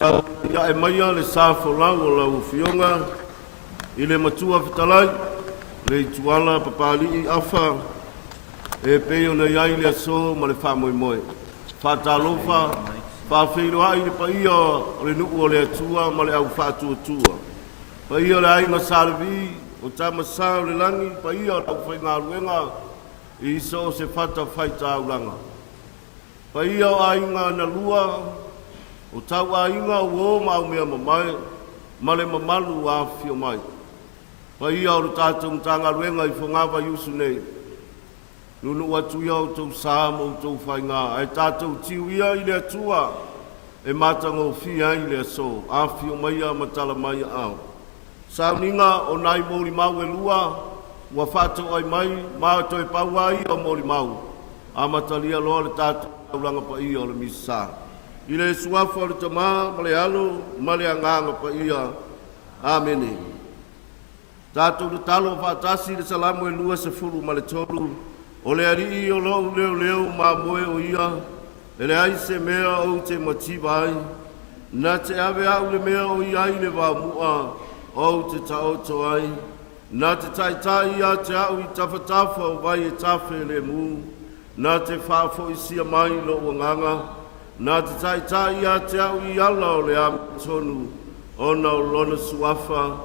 Ia e maia le safolau o lau fionga i le matua fitalai le ituala papali'i afa e peo na iai le aso ma le whamoemoe. Whatalofa, whawhiroai le paia o le nuku o le atua ma le au whatuatua. Paia le ainga salvi o tamasao le langi, paia o lau whainga ruenga i iso se whata whaita auranga. Paia o ainga na lua o tau ainga o mau mea mamae, ma le mamalu a fio mai. Paia o le tātou mtanga ruenga i whangawa yusu nei. Nunu atu ia o tau sāma o tau whainga, ai tātou tiu ia i le atua, e matanga o fia i le aso, a fio mai a matala mai au. Sauninga o nai mori mau e lua, ua whātou ai mai, maa toi pau ai o mori mau. A matalia loa le tātou auranga pa ia o le misa. I le suafa o le tamā, ma le alo, ma le anganga pa ia. Amene. Tātou le talo whātasi le salamu e lua se furu ma le tolu, o le ari o lou leo leo ma moe o ia, e le ai se mea o te matiba ai, na te ave au le mea o ia i le wā mua o te taoto ai, na te taitai a te au i tawhatafa o vai e tafe le mu, na te whāfo i sia mai lo o nganga, na te taitai a te au i ala o le amatonu, o na o lona suafa,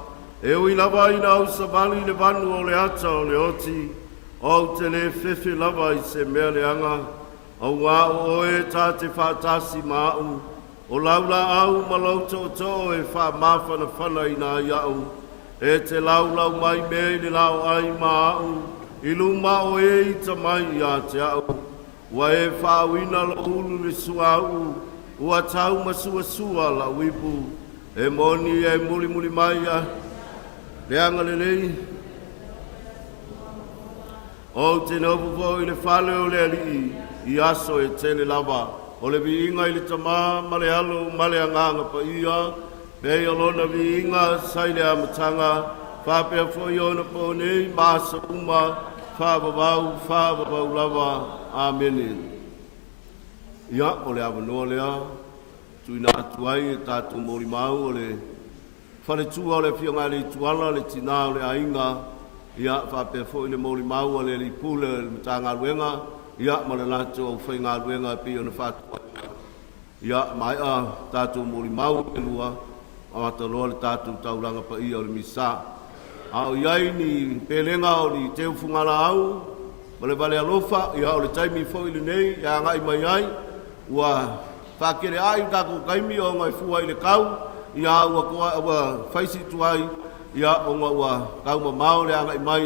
e ui lava i na au sabali le vanu o le ata o le oti, o te le fefe lava i se mea le anga, o ngā o e tā te whātasi māu, o laula au malauta o tō e wha mawhana whana i nā iau, e te laulau mai mei le lau ai māu, i luma o e i tamai i a te au, wa e whāwina lo ulu le suau, ua tau masua sua la wipu, e moni e muli muli mai a, le anga le lei, o te nopo i le whale o le alii, i aso e tele lava, o le viinga i le tamā, ma le alo, ma le anganga pa ia, pei alona viinga, sai le amatanga, whapea foi o na pōnei, māsa uma, whāwawau lava, amene. Ia, o le awanoa lea, tui nā atuai e tātou mori mau, o le whare tua o le fionga le tuala, le tina o le ainga, ia whapea foi le mori mau, o le lipule, le matanga ruenga, ia ma le lato o whainga ruenga pi o na whatua. Ia mai a tātou mori mau e lua, a mataloa le tātou tauranga pa ia o le misa. Au iai ni pelenga o ni teu fungala au, ma le vale alofa, ia o le taimi foi le nei, ia ngai mai ai, ua whakere ai tako kaimi o ngai fua i le kau, ia ua whaisi tuai, ia o ngā ua kauma mao le ngai mai,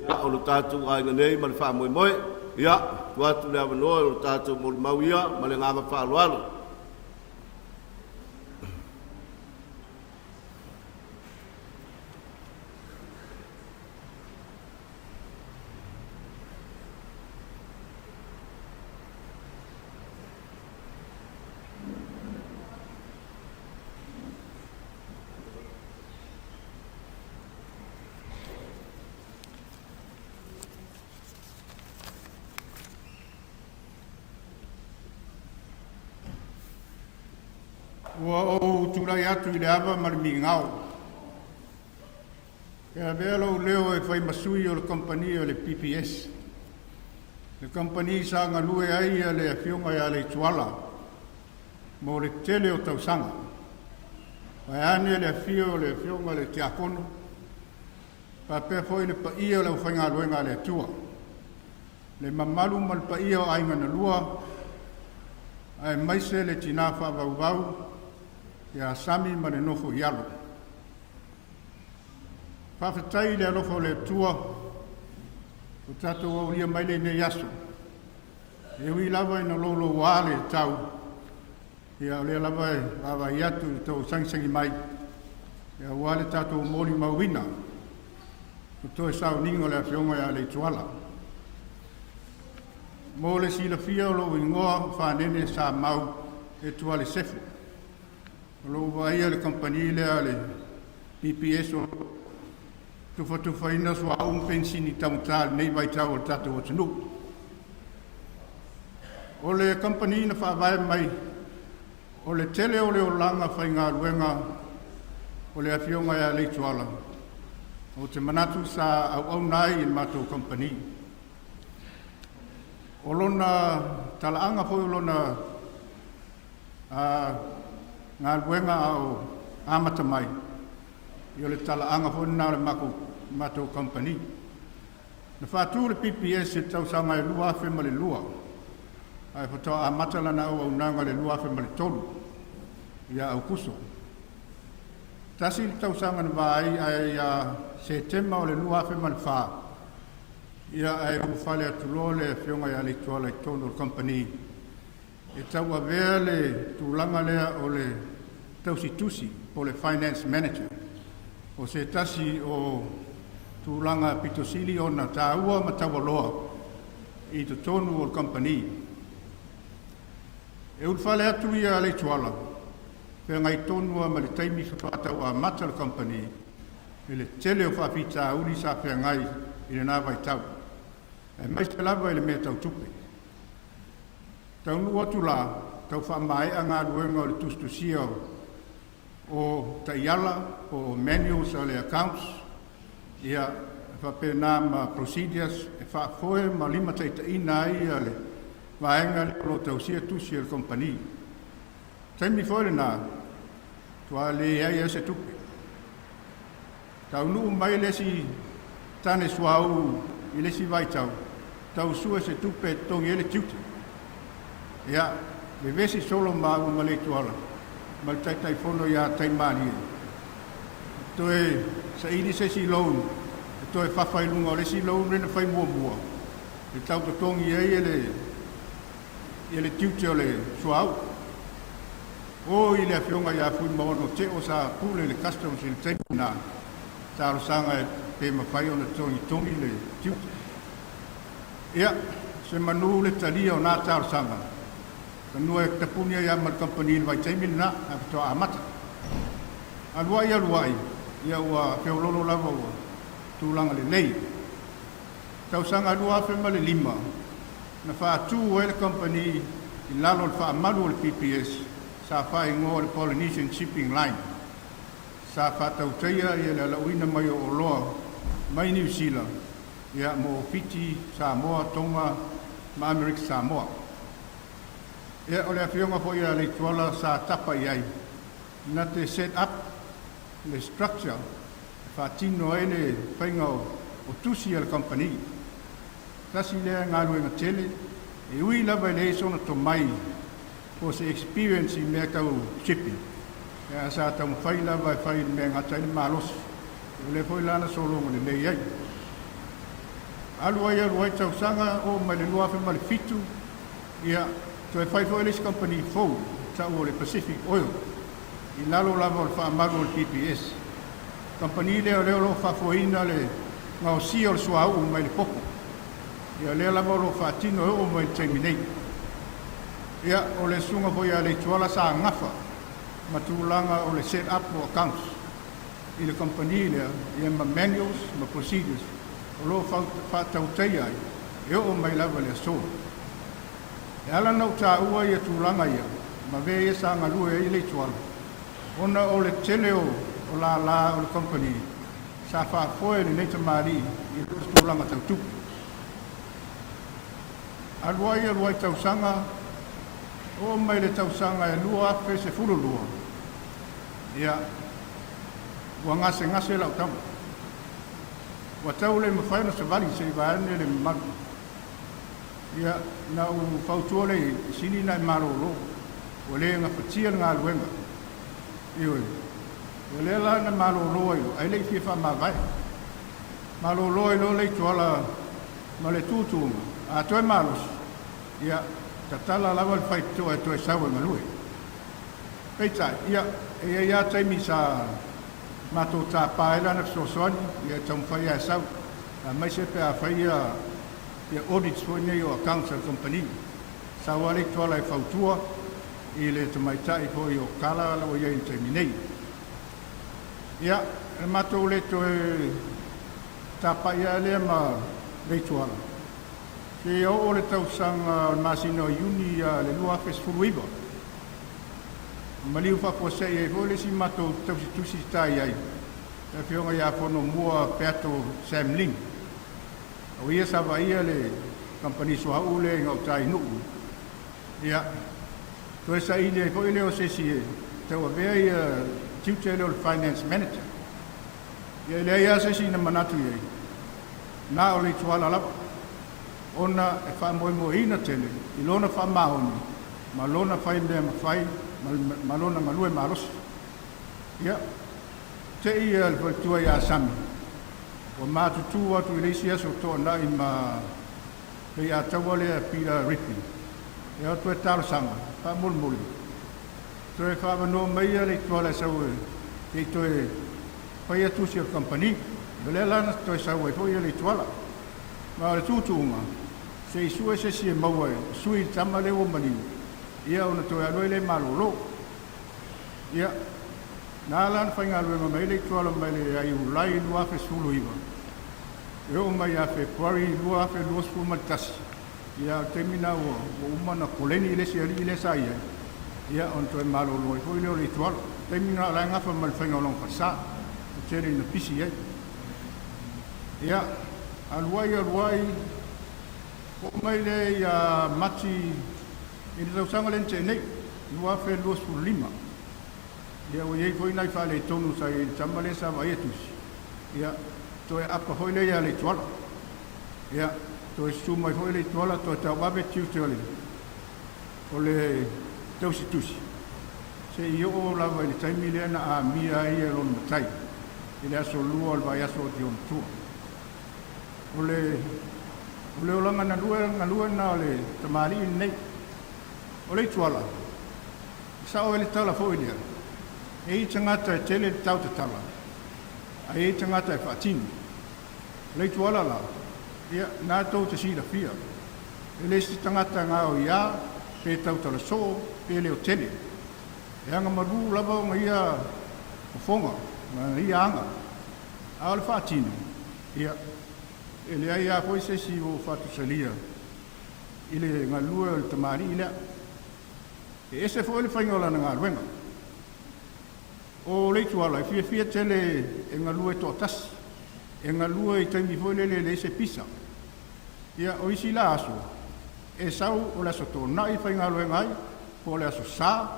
ia o le tātou ai nganei ma le wha moe moe, ia, tuatu le awanoa o le tātou mori mau ia, ma le nganga wha aloalo. Ua o turai atu i le awa ma le mingau. Kea velo leo e whai masui o le kompani o le PPS. Le kompani sa ngalue ai a le fionga ia le tuala. Mo le tele o tausanga. Vai ane le fio le fionga le tiakono. Pa pe foi le paia le whainga luenga le tua. Le mamalu mal paia o ainga na lua. Ai maise le tina wha vau ia sami ma le nofo ialo. Whawhetai le alofo le tua, o tatou au lia mai le nei aso. E ui lava ina lolo wale tau, ia o le lava e lava i atu i tau sangisangi mai, ia wale tatou mori mauina, o toe sao ningo le afionga ia le tuala. Mo le sila fia o lo ingoa whanene sa mau e tuale sefu. Lo vai le compagnie le PPS o tufa ina so a pensini tamtal nei vai tau tato o tunu. O le compagnie na fa vai mai O le tele o le olanga whai ngā luenga o le awhionga ia LEITUALA. O te manatu sa au nai i mātou company. O lona talaanga poi o lona ngā luenga au amata mai. I o le talaanga poi nā le mātou company. Na whātū le PPS e tausanga e lua awhi ma le lua. Ai whatoa amata lana au nanga le lua awhi ma le tolu. Ia au kuso. Tasi le tausanga na vai ai se tema o le lua awhi ma le wha. Ia ai ufale atulo le whionga ia LEITUALA i tonu le company. E tau avea le tūlanga lea o le tausitusi o le finance manager. O se tasi o tūlanga pitosili o na tāua ma tawaloa i te tonu o le company. E ulfale atu ia LEITUALA, pia ngai tonua ma le taimi whapatau a mata le company, e le tele o whapita uri sa pia ngai i le nāwai tau. E mai se lava i le mea tau tupe. Tau nu atu la, tau whamai a ngā ruenga o le tustusia o taiala, o manuals o le accounts, ia whapena ma procedures, e whafoe ma lima teita ina ai a le vaenga le o tausia tusi le company. Taimi foe le nā, tua le ai ase tupe. Tau nuu mai lesi tane suau i lesi vaitau, tau sua se tupe tongi ele tiute. Ia, le vesi solo mau ma LEITUALA, ma le taitai fono ia taimani. Toe sa ini se si loun, toe whawhailunga o le si loun rena whai mua mua. Le tau to tongi ei ele tiute o le suau. O i le awhionga ia fui maono te o sa pule le customs i le taimina. Tāro sanga e pe mawhai o na tongi le tiute. Ia, se manu le talia o nā tāro sanga. Kanua e tapunia ia ma le company le vai taimina a pitoa amata. Aluai, ia ua whiaulolo lava ua tūlanga le nei. Tausanga alua awhi ma le lima. Na whaatū e le company i lalo le whaamalu o le PPS sa whae ngō le Polynesian Shipping Line. Sa whaatauteia i le alauina mai o loa mai New Zealand. Ia mo Fiji, Samoa, Tonga, ma Amerika Samoa. Ia o le awhionga po ia LEITUALA sa tapa i ai. Na te set up le structure whaatino e le whainga o tusi al company. Tasi lea ngā luenga tele, e ui lava le sona to mai po se experience i mea tau shipping. Ia sa tau mwhai lava e whai mea ngata i malos. E le fwoi lana solonga le nei ai. Aluai tau sanga o mai le luafe ma le fitu. Ia to e whai fwoi les company fau tau o le Pacific Oil. I lalo lava o le whaamaru o le PPS. Company leo lo whafoina le ngau si o le suau mai le popo. Ia lea lava o lo whaatino o mai le taiminei. Ia o le sunga po ia LEITUALA sa ngafa. Ma tūlanga o le set up o accounts. I le company lea, ia ma manuals, ma procedures. O lo whaatautai ai. E o mai lava le so. E ala nau tā ua ia tūlanga ia. Ma vea ia sa ngalua i LEITUALA. Ona o le tele o la o le company. Sa whaafoe le neita maari i le tūlanga tau tupu. Aluai tausanga, o mai le tausanga e lua afe se furu lua. Ia, ua ngase lau tau. Ua tau le mawhaino se vali se iwaane le maru. Ia, na u whautua le sini na i marolo. Ua le ngā whatia ngā luenga. Ioi, ua le la na marolo ai le i whiwha mawai. Marolo ai lo LEITUALA ma le tūtūma. A toi malos, ia, ta tala lava le whaitoa e toi sawa ngalue. Peita, ia, ia taimi sa mato tā pāela na sosoani, ia taumwhai a sau, mai se pe a whai ia audits fo nei o accounts al company. Sa wa LEITUALA e whautua, i le tamaitai po i o kala ala o ia i taimi nei. Ia, e mato le toi tā pāia lea ma LEITUALA. Ke o le tausanga masino iuni le lua fes fuluiva. Maliu whapose e hole si mato tausi tusi tai ai. E whionga ia whono mua peato Sam Ling. O ia sawa ia le company soa ule ngau tai nuu. Ia, toi sa ile ko ile o sesi e. Tau a vea ia Chief Finance Manager. Ia ile ia sesi na manatu ia. Nā o LEITUALA lapa. Ona e wha moe moe ina tele. I lona wha maoni. Ma lona whai mea ma whai. Ma lona ngalue ma rosi. Ia. Te ia le tua ia sami. O mātutu atu i leisi aso toa nai ma pei a taua lea pira ripi. Ia atu e talo sanga. Wha mul muli. Toe e wha wano meia LEITUALA sau e. Te toe whai atu si o company. Bele lana toi sau e hoi LEITUALA. Ma le tūtūnga. Se i sue se si e maua e. Sui tama leo maniu. Ia ona toi aloe le malolo. Ia. Nā lana whainga aloe ma mai LEITUALA mai le ai ulai lua fe sulu iwa. E o mai a Februari lua fe lua sulu matasi. Ia te mina ua umana koleni le si ali le sa ia. Ia on toi malolo e hoi leo LEITUALA. Te mina ala ngafa ma le whainga olong whasa. Tere ina pisi ai. Ia, aluai, o mai le ia mati, i tau sanga lente nei, lua fe lua suru lima. Ia, o iei foi nai whale tonu sa i tamale sa wa ietusi. Ia, toi apa hoi le ia LEITUALA. Ia, toi sumai hoi LEITUALA, toi tau wabe tiu te ole. O le tausi tusi. Se i o lawa i le taimi lea na a mia ia lon matai. I le aso lua al vai aso o tion tua. Ole olanga na lua na ole tamari nei. O LEITUALA. Sa o le tala fo ilia. E i tangata e tele tau te tala. A e i tangata e whaatini. LEITUALA la. Ia, nā tau te sila fia. E le si tangata ngā o ia, pe tau tala so, pe leo tele. E anga maru lava o ia o fonga, ma ia anga. A ole whaatini. Ia. E le ai a koe se si o whatu salia. I le ngā lua o le tamari i lea. E ese fo le whaingola na ngā ruenga. O LEITUALA, e fia tele e ngā lua e tō tasi. E ngā lua i taimi fo le se pisa. Ia o isi la aso. E sau o le aso tō nai whainga ruenga ai. Po le aso sā.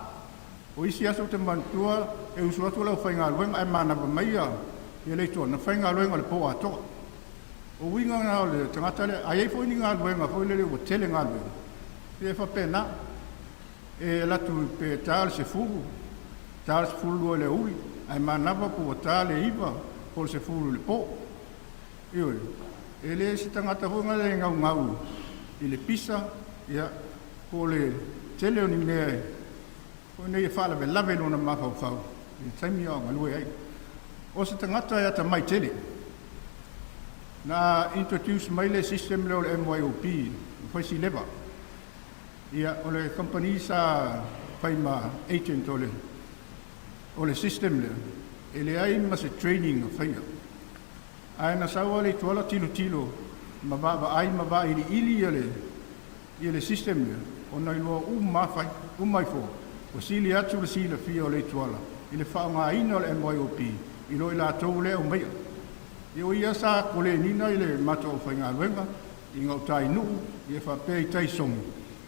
O isi aso te mantua e usu atu lau whainga ruenga. E mana pa maia. E LEITUALA, na whainga ruenga le po atoa. O winga ngā le tangata le, a iei fwoi ni ngā luenga, fwoi le o tele ngā luenga. E whapena, e latu pe tāle se furu, tāle se furu lua le uli, ai manawa po tāle iwa, po se furu le po. Ioi, e le si tangata fwoi ngā le ngau ngau, i le pisa, ia, po le tele o ni mea e, fwoi nei e whala me lawe lona mawhau whau, i taimi o ngā lue ai. O se tangata e ata mai tele, na introduce mai le system leo le MYOP, whaisi lewa. Ia, o le company sa whaima agent o le system leo. E le ai ma se training o whaia. Ai na sawa LEITUALA tilo, ma ba ai ma ba ili i le system leo. O na ilua umai fo. O sili atu le sila fia o LEITUALA. I le whaonga ina o le MYOP. I lo i la tau leo meia. I o ia sa kole nina i le mato o whainga ruenga, i ngau tai nuu, i e whapea i tai songi,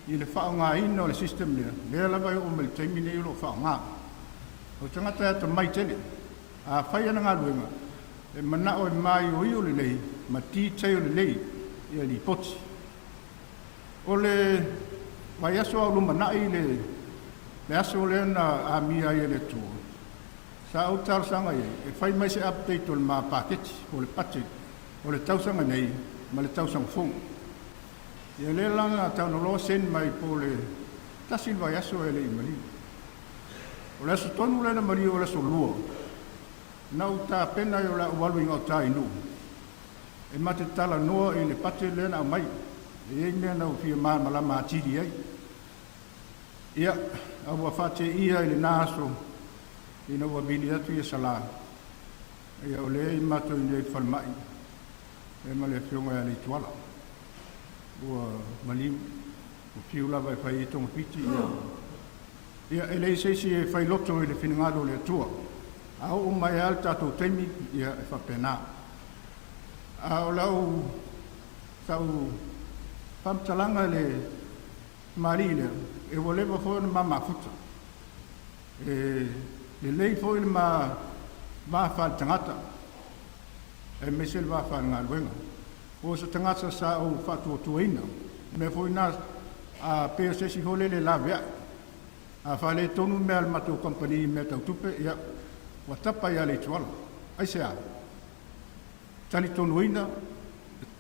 i le whaonga ina o le system lea, lea lawa o me le taimine i lo whaonga. O tangata ata mai tele, a whaiana ngā ruenga, e mana o e mai o i o le lei, ma ti tai o le lei, i a li poti. O le vai aso au luma nai le aso lea na a mia i le tua. Sa au tausanga e whai mai se update o le maa paketi, o le pate, o le tausanga nei, ma le tausanga fonga. Ia le langa tauna loa sen mai po le tasil vai aso e le i mali. O le aso tonu le na mali o le aso lua. Nau ta pena i o la ualu inga o ta inu. E mate tala noa i le pate le na mai. E ei mea nau fia maa malama atiri ai. Ia, au a whate ia i le nāso, ina ua bili atu ia sala. Ia o le i mato i nei whalmai. E ma le whionga ia LEITUALA. Ua maliu, o fiu lava e whai e tonga piti ia Ia e lei seisi e whai loto i le whinangalo le atua. A o mai al tātou teimi ia e whapena. A o lau tau whamtalanga le mari lea, e walewa fo na mama futa. Le lei fo i le ma whal tangata, e mesel whal ngā luenga. O sa tangata sa o whatua tuaina, me fo i nā a peo sesi ho le la vea. A whale tonu mea le matou company mea tau tupe, ia wa tapa ia LEITUALA. Ai se a. Tani tonu ina,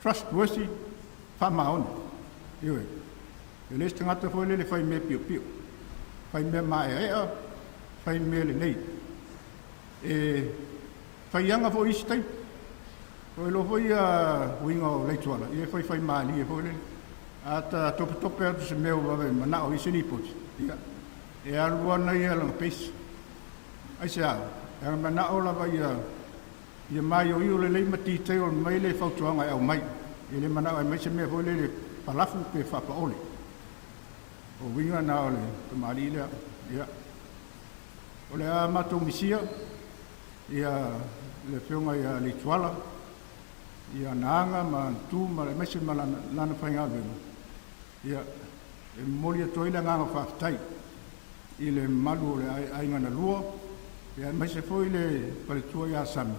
trustworthy, whamaone. Iwe. E les tangata fo le whai mea pio pio. Whai mea mai ea, whai mea le nei. E whai anga fo isi tai. O lo fo ia winga o LEITUALA. Ia whai maali e fo le. A ta tope atu se mea wawe manao isi ni poti. Ia. E alua na ia langa peisi. Ai se a. E manao lava ia mai o iu le lei mati te o mai le whautuanga e au mai. E le manao e mai se mea fo le palafu pe whapaole. O winga na o le kamari lea. Ia. O le a matou misia. Ia le whionga ia LEITUALA. Ia naanga ma tu ma le mese ma lana whainga vena. Ia e moli atoila nganga whaftai. I le malu o le ainga na lua. Ia mese fo i le paletua ia sami.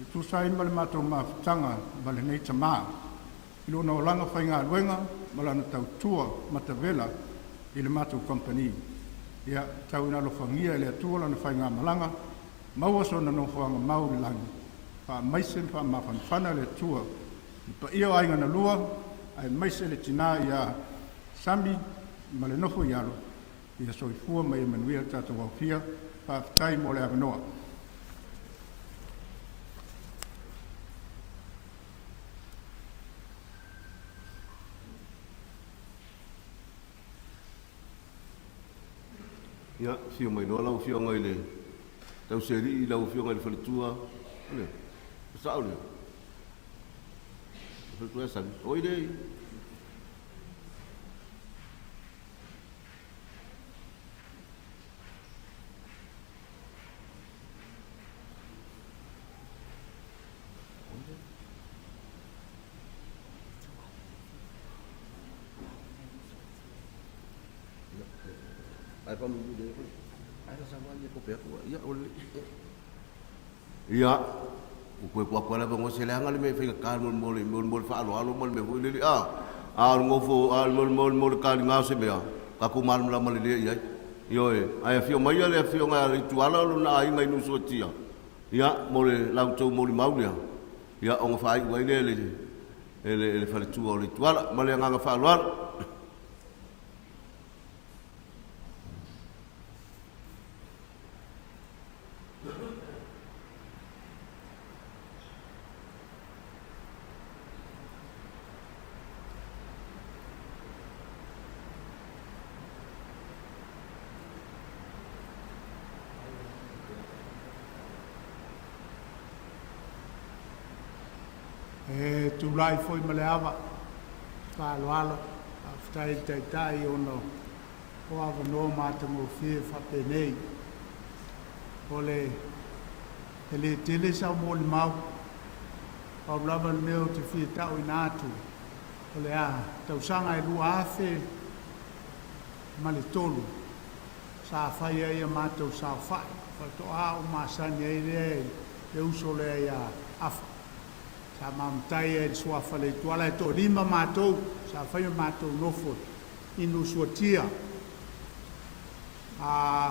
I tu sa ima le matou mawhitanga ma le nei tamaa. I lona o langa whainga luenga ma lana tautua matavela i le matou company. Ia tau ina lo whangia le atua lana whainga malanga. Maua so na no whanga mau le langi. Pa maisen pa mawhanwhana le atua. I pa ia ainga na lua. Ai maise le tina ia sami ma le nofo ialo. Ia soifua mai manuia tātou wawhia. Pa whai mo le avanoa. Ia, fio mai noa lau fio ngai le. Tau seri i lau fio ngai le whalitua. Ole, sa ole. Whalitua san. Oi dei. Ai pa mu de. Ai sa wa ye ko pe ko. Ia ole. Ia. O koe kua la bango se langa le me fai ka mo fa alo mo me ho le a ngofo a mo ka nga se mea. Ka ku mal la mal le ia. Yo e ai fio mai le fio nga LEITUALA lo na ai mai no so tia. Ia mo le lau to mo le maulia. Ia o fa ai wai le fa tu o LEITUALA ma le nga fa alo. E tu lai foi maleava ka loalo aftai tai ono o ava no mata mo fie fa penei ole ele tele sa mo le mau o blava meu te fie tau inatu ole a tau sanga e lua afe male tolu sa fai ai mata sa fai fa to a o masani ai le uso le ia afa sa mamtai e sua fa LEITUALA e to lima matou sa fai matou nofo inu suatia a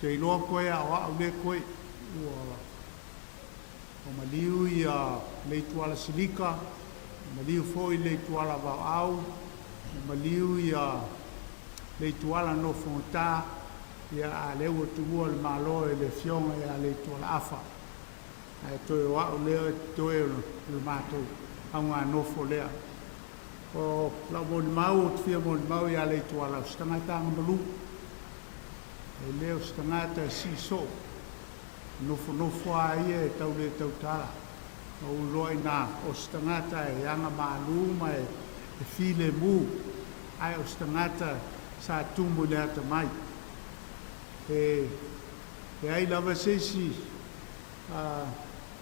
te loa koe a o le koe o maliu i a LEITUALA silika maliu foi LEITUALA vau o maliu i a LEITUALA nofo ta ia a leu tuua le malo e le fionga e a LEITUALA afa ai toi wa o le toi le mato a nga nofo lea o la bon mau fia bon mau ya LEITUALA stangata ngulu e leo stangata si so nofo ai e tau le tau tala o loina o stangata e anga maluma e file mu ai o stangata sa tumu le ata mai. E ai lava seisi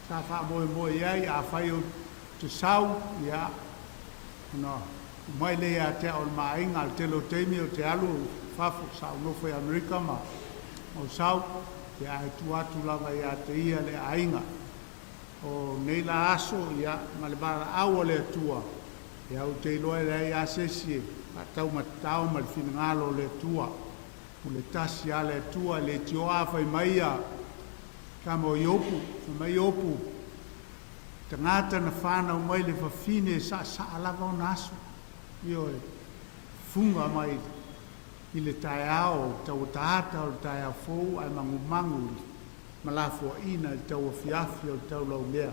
sa wha moe iai a whai o te sau ia no mai le a te o mainga al te lo teimi o te alu whafu sa unofo i Amerika ma o sau ia e tuatu lava ia te ia le ainga o nei la aso ia ma le bara awa le atua ia o te iloa le ai asesi a tau matau ma le finangalo le atua o le tasi a le atua le tio awhai maia ka mo iopu mai iopu tangata na whanau mai le whawhine sa alava o naso io e funga mai i le tai ao tau tahata o le tai ao fou ai mangu malafua ina i tau afiafi o tau lau mea.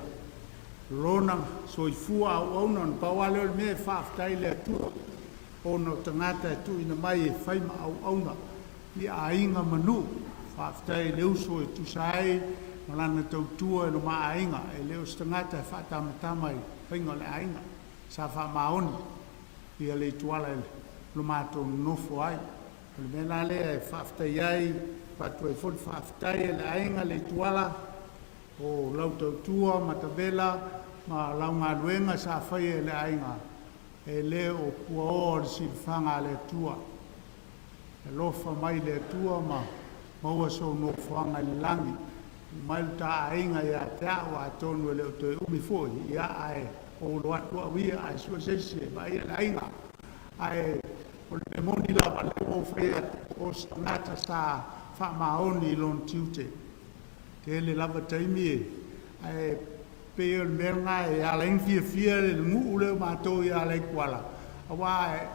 Rona soifua au auna na pawale o le mea whaaftai le atua. Ona o tangata e tu ina mai e whaima au auna i a inga manu. Whaaftai leu so e tusai malana tau tua e no maa inga e leo stangata e whaatamatama i whainga le ainga. Sa wha maoni i a leituala e lo mato nofo ai. Le mea la lea e whaaftai ai patu e fol whaaftai e le ainga le tuala o lau tautua, matavela, ma lau ngā luenga sa whai e le ainga e le o kua o le silwhanga le tua e lofa mai le tua ma maua so no whanga le langi mai ta ainga ia te au a tonu e le o te umi fōi ia ae o lo atua wia ae sua sesi e mai e le ainga ae o le moni lava le o whai o stangata sa wha maoni i lon tiute. Te ele lava taimi e peo le merunga e ala fia le ngu ule mātou i ala i kuala. Awa e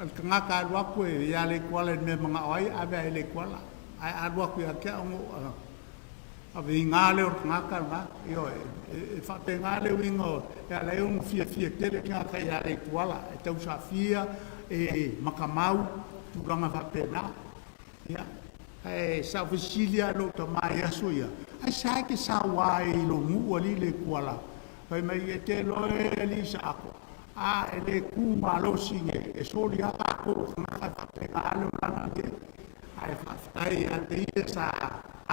al kangaka aluaku e i ala i kuala e me mga oai awe e le kuala. Ai aluaku i akea ongo awe i ngāle o kangaka ngā. Io e whate ngāle o ingo e ala e un fia tele kangaka i ala i kuala. E tau sa fia e makamau turanga whapena. Ia. E sa vasilia lo ta mai aso ia ai sa ke sa wai lo mu ali le kuala ai mai e te lo e li sa ko a e le ku ma lo singe e so li a ko na ka te ka lo na ke ai fa ai a te ia sa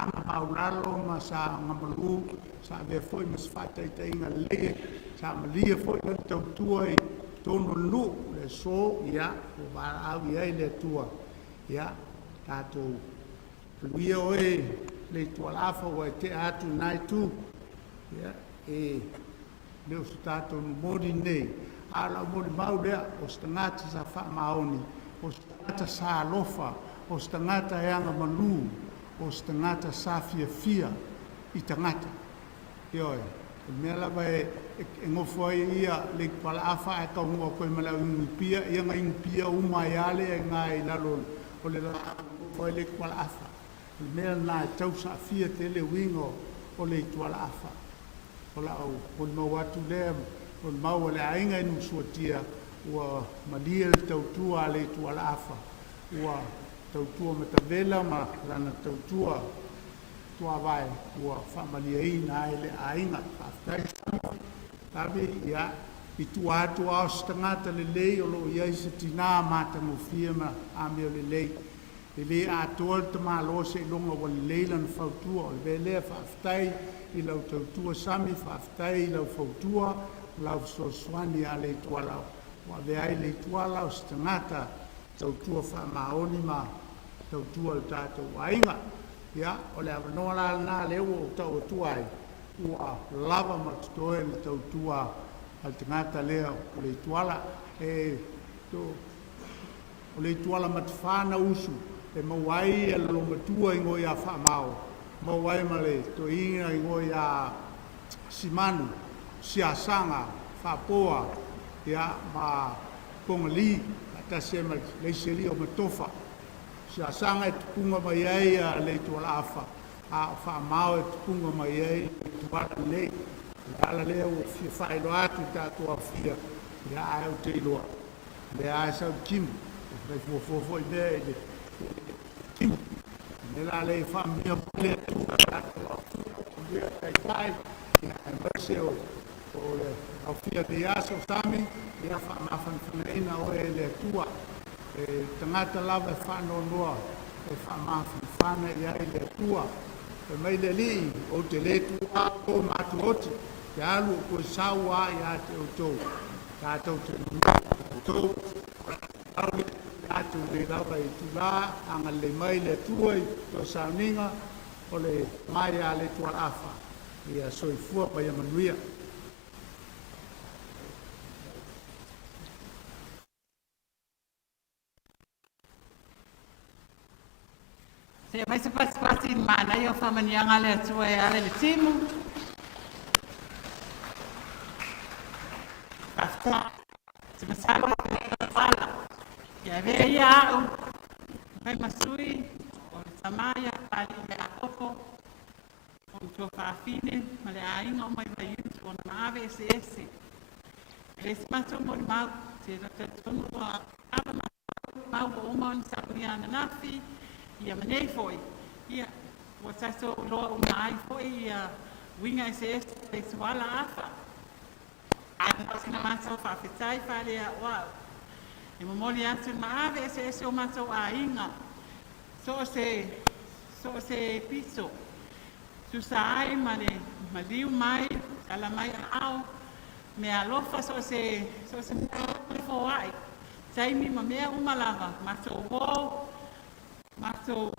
ama maulalo ma sa ngamalu sa ve foi mas fa te inga le sa malia foi na te tua i tono lu le so ia o va a ia le tua ia tato Luia oe LEITUALA AFA o te atu nai tu e leo su tato no mori nei ala mori mau lea o stangata sa wha maoni o stangata sa alofa o stangata e anga manu o stangata sa fia i tangata ioe mea lava e ngofo ai ia LEITUALA AFA e ka hunga koe malau ingi pia ia nga ingi pia uma e ale e ngā i lalo o le la o LEITUALA AFA mea nā tau sa fia te le wingo o LEITUALA AFA. O la au, o le mau atu lea, o le mau le ainga inu suatia, ua malia le tautua a LEITUALA AFA. Ua tautua matavela ma lana tautua tua vai, ua whamalia ina e le ainga. Tabe ia, i tua atu au stangata le lei o lo iai se tina mātango fia ma ame o le lei. E le a tol te malo se longa o le leilan fautua o le lea whaaftai i lau tautua sami whaaftai i lau fautua lau soswani a LEITUALA wa veai LEITUALA o stangata tautua whaamaoni ma tautua le tātou ainga ia o le avanoa la nā leo o tau tuai ua lava matutoe le tautua al tangata lea o LEITUALA e o LEITUALA matawhana usu e mawai e lo matua ingo ia whaamao. Mawai male to inga ingo ia simanu, siasanga, whapoa, ia ma pongali, ata se ma leiseri o matofa. Siasanga e tupunga mai ai a LEITUALA AFA. A whaamao e tupunga mai ai tuwala lei. Ala leo fia whaelo atu tātua fia. Ia ai o te iloa. Lea ai sau kimu. Rai fuafofo i mea i le nela le famia le tu dia kai ya merse o le afia de aso sami ya fa ma fan ina o le tua tangata lava e whanonoa e whamawhana ia i le tua e mai le li o te le tua o matu oti te alu ko saua ia te o tau tātou te tau tātou le lava i tula anga le mai le tua i o sauninga o le mai a le tua afa ia soifua pa ia manuia. Se mai se pasi mana yo famanianga le tua e ale le timu. Afta se masala fala. Ya veia o mai masui o samaya pali ya kofo o to fa fine male ainga mai mai o na ave ese. Esse mato mo mau se ta tono aba mau o mon sabriana nafi. Ia manei foi. Ia, o tato loa o mai foi ia winga ese LEITUALA AFA. Ana sina mato whawhetai whare a wau. E momoli atu maave ese o mato a inga. So se piso. Susa ai maliu mai, kala mai au. Me alofa so se fo ai. Taimi ma mea umalava, mato wou. Mato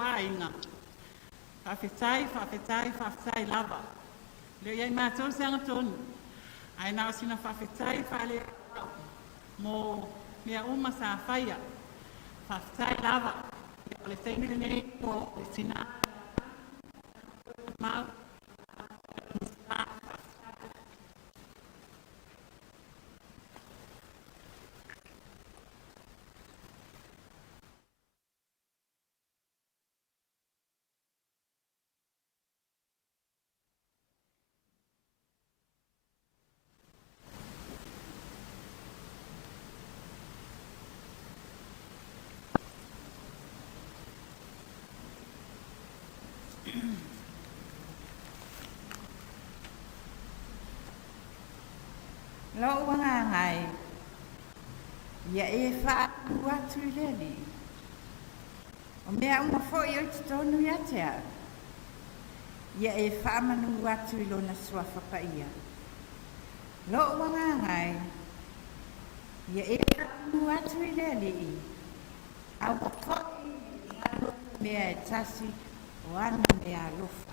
ainga. Whawhetai lava. Leo iai mato seanga tonu. Ai nao sina whawhetai whale mo mea uma sa whaia. Whawhetai lava. Le teimile nei po le sina. Mau. Lo wanga ngai ia e fa watu leli o mea uma foi o te tonu ia tea ia e fa manu watu ilo na swafa pa ia lo wanga ngai ia e fa manu watu leli au foi mea e tasi o ana mea lofa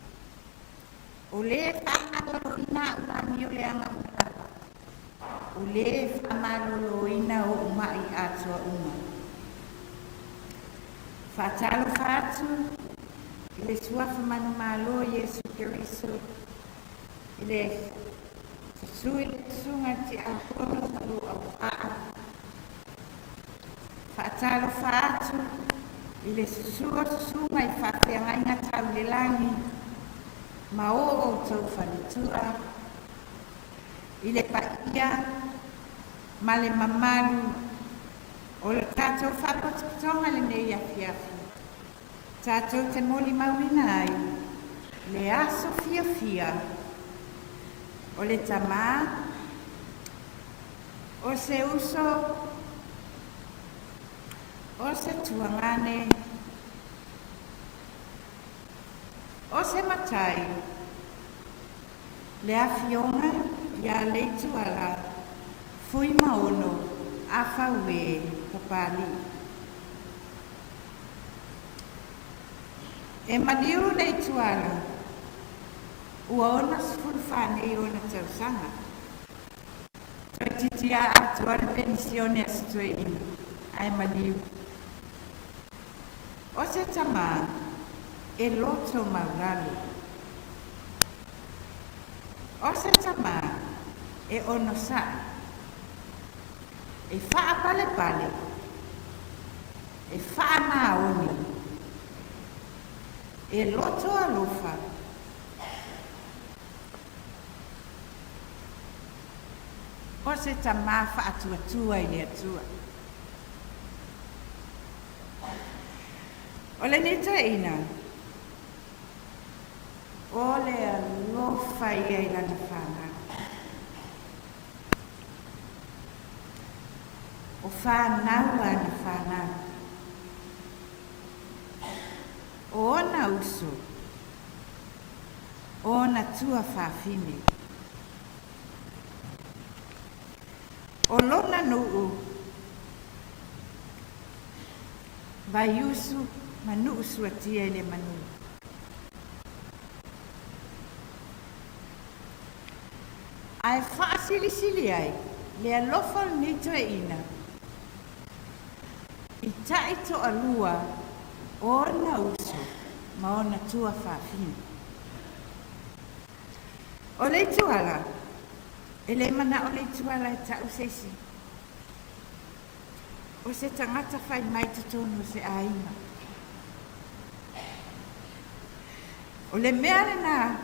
o le fa manu ina uami o le anga o le whamaloloina o mai atua uma. Whatalo whatu, i le suafa manu malo Yesu Kiriso, i le sui le sunga ti akono malu au aa. Whatalo whatu, i le susua sunga i whawhiangainga tau le langi, ma o tau whanutua, i le paia, ma le mamalu, o le tātou whapatutonga le nei afiafu. Tātou te moli mawina ai, le aso fia, o le tamā, o se uso, o se tuangane, o se matai, le afionga, ia LEITUALA fui maono afa papali'i. E maliu LEITUALA ua ona sefulu fanei ona tausaga. Titia atu ana penisione asitueina ae maliu. O se tamā e loto maulalu. O se tamā e ono sa'i, e wha pale, e wha maoni, e loto alofa, o se tamā wha atua i le atua. O le nita ina, o le alofa ia i lana whanga. O whanau ana whanau. O ona uso, o ona tua whawhine. O lona nuu, vai usu manu suatia ele manu. Ai whaasili ai, le alofa nito e ina. I taito alua, o na uso, ma ona tua whawhine. O leituala, e le mana o leituala e tau seisi. O se tangata whai mai tutono se aima. O le mea na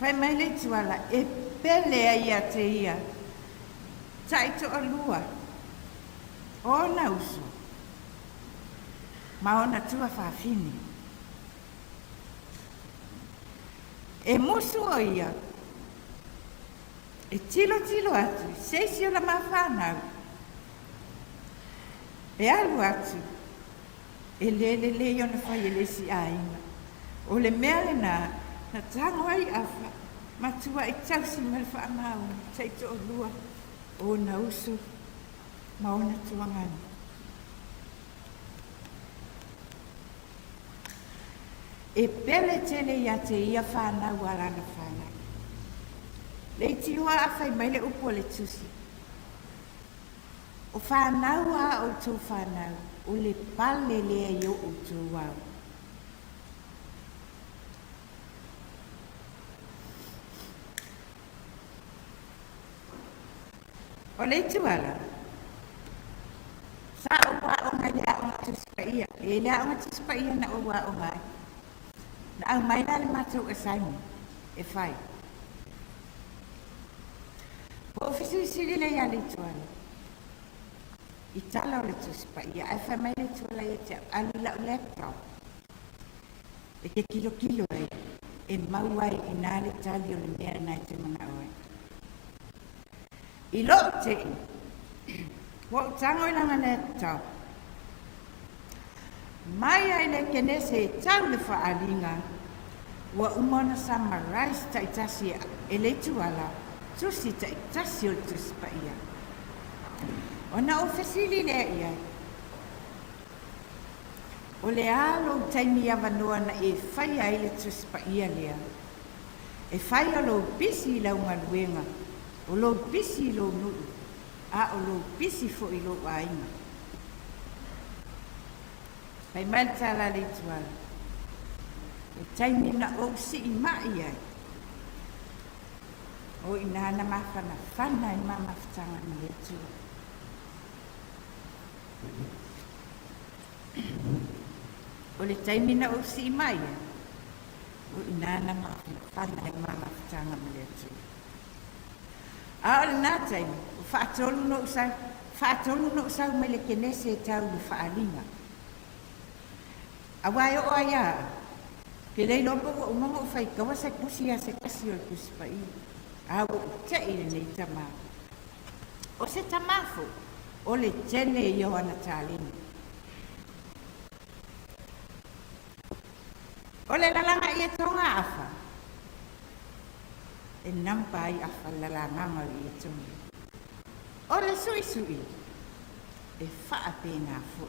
whai mai leituala e pele ai a te ia. Taito alua, o na uso, ma ona tua whawhine. E musu o ia, e tilo atu, seisi o la mawhanau. E alu atu, e le ona whai e lesi aina. O le mea le na tango ai afa, matua e tausi mele whaamau, taito o lua, o na usu, ma ona tuangani. E pele tele ia te ia whanau alana whanau. Le itiroa awhai mai le upo le tusi. O whanau a o tō whanau, o le pale lea i o tō wau. O le tuala, sa o wa o ngai lea o ngā tuspaia, e lea o ngā tuspaia na o wa o ngai. Na au mai la le matou e Simon, e whai. Po ofisu siri le ia le tuala. I tala o le tuspaia, ai whai mai le tuala e te alu la o laptop. E ke kilo ai, e mauai i nā le tali o le mea nai te mana oai. I lo te i, wa o tango i langa laptop. Mai ai le kenese e tau le whaalinga, wa umona summarize ta itasi e le tuala, tusi ta itasi o le tuspaia. O na ofesili le ia. O le alo taimi avanoa na e whai ai le tuspaia lea. E whai o lo bisi lau ngaluenga, o lo bisi lo nuu, a o lo bisi fo i lo ainga. Pai maltala le tuala. E taimi na o si i mai ai. O ina na mawhana whana i mamawhtanga na le tua. O le taimi na o si i mai ai. O ina na mawhana whana i mamawhtanga na le tua. A o le nā taimi, o whaatolu no usau me le kenese e tau le whaalinga. Awai o aia, ke lei lombo o umongo whai kawa sa kusi a se kasi o le kuspai. A o te i le nei tama. O se tamafo, o le tene i o ana tālini. O le lalanga i e tonga afa. E nampa ai afa lalanga i e tonga. O le sui, e wha pēnā fo.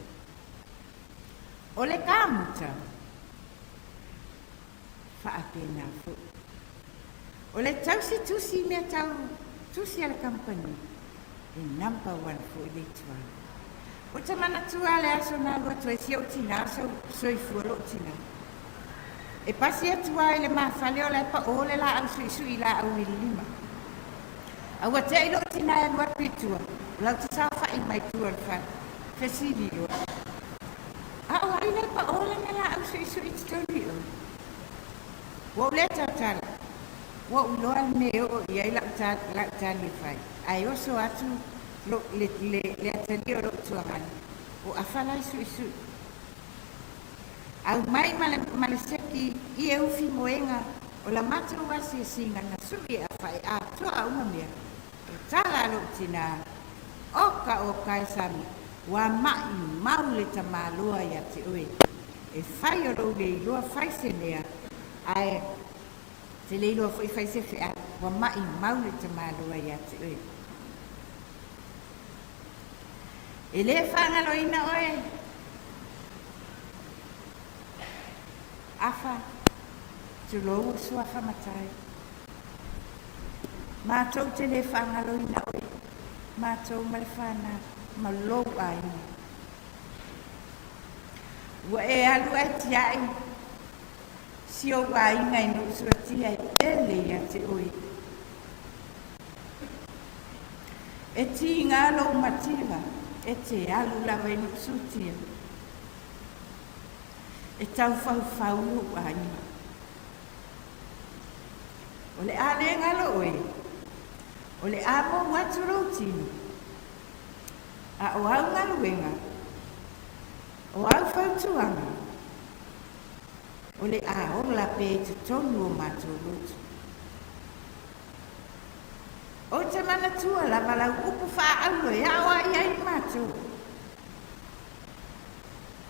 O le kāmuta, whaapena fu. O le tausi tusi mea tau, tusi ala kampani, e number one fu i le tuala. O ta mana tuale aso nā lua tu e si o tina, aso soi fualo o tina. E pasi atua i le mawhale o le pa o le la au sui la au i lima. Au a te ilo tina e lua pitua, lau te sao wha i mai tua le wha, fesiri o. A o ai le pa ola na la au sui sui titoni o. Wa le tatala. Wa u loa me o i ai la tali fai. Ai oso atu le atali o lo tuangani. O afala sui sui. Au mai male seki i e ufi moenga o la matu wasi e singa na sui a fai a toa uma mea. O tala lo tina oka e sami. Wa mai mau le tamalua ia te oi. E whai o rau le iloa whai se nea. Ai, te le iloa whai se whea. Wa mai mau le tamalua ia te oi. E le whangalo ina oe. Afa, tu lou sua whamatai. Mātou te le whangalo ina oe. Mātou mai whana. Ma lou ai. Wa e alu e tiai. Sio ai ngai no suatia e le ia te oi. E ti ngalo mativa. E te alu lawa e no suatia. E tau whau ai. O le ale ngalo oe. O le amo watu routine. A o au ngaluenga. O au whautuanga. O le a o la pe te tonu o mātou rotu. O te mana tua la walau upu wha aulo e awa i ai mātou.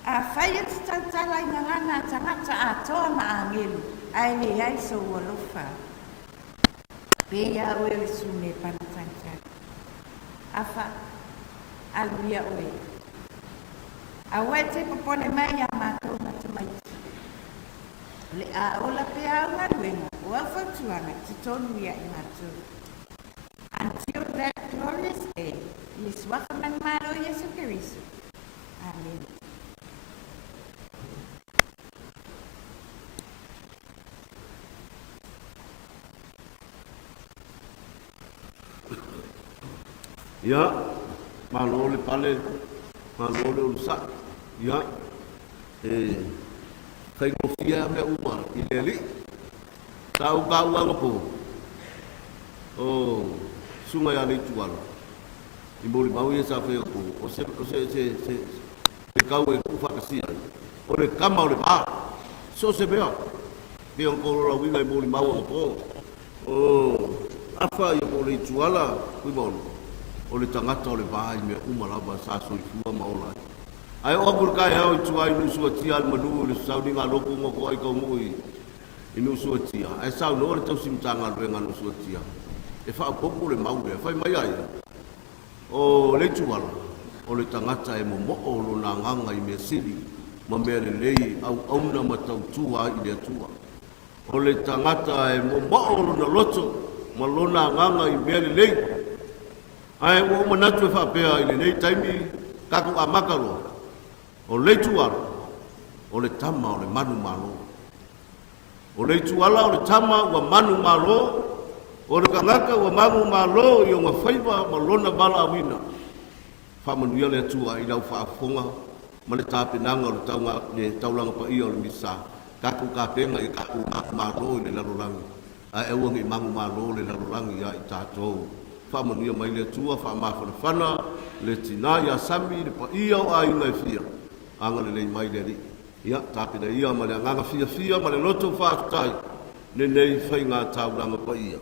A whai atu tautala i ngana tangata a toa ma angelu. Ai le ai so walofa. Pea o e sune panatanga. Afa. Aluia oe. A wai te popone mai a mātou na te mai. Le a ola pe a unga ruenga. O a whautuanga te tonu ia i mātou. Until that glorious day. Yes, wakamani maro Yesu Kirisu. Amen. Ya. Malo le pale, malo le usa, ya, kai ngofia me uma ileli, tau kau angopo, oh, sungai ale tuan, imboli mau ye safe ko, o se kau e kufa kasia, o le kama o le pa, so se bea, pe on kolora winga imboli mau angopo, oh, afa ye mo le tuala, kuibon. O le tangata o le vai me umalaba sa so i fua maola. Ai o akul kai hao i tuai nusu atia al manu le saudi ngā loko ngoko ai kau mui i nusu atia. Ai sau no le tau simtanga le ngā nusu atia. E wha popo le maure, whai mai ai. O le tuala, o le tangata e mo o lo na nganga i mea siri, ma mea le lei au auna ma tau tua i le tua. O le tangata e mo o lo na loto, ma lo na nganga i mea le lei. Ai o manatu fa pea i nei taimi kaku a makalo o le tuala o le tama o le manu malo o le tuala o le tama o manu malo o le kangaka o manu malo i o ngafaiva ma lona bala awina fa manuia le tua i lau fa afonga ma le tāpenanga o le taunga le taulanga pa ia o le misa kaku ka penga i kaku malo i le larolangi a e uangi mangu malo le larolangi ia i tātou whamanuia mai le tua, whamawhanawhana, le tina ia sami, le pa ia o a ingai fia. Anga le nei mai le ri. Ia, tāpina ia, ma le anganga fia, ma le loto whaakutai, le nei whai ngā tāuranga pa ia.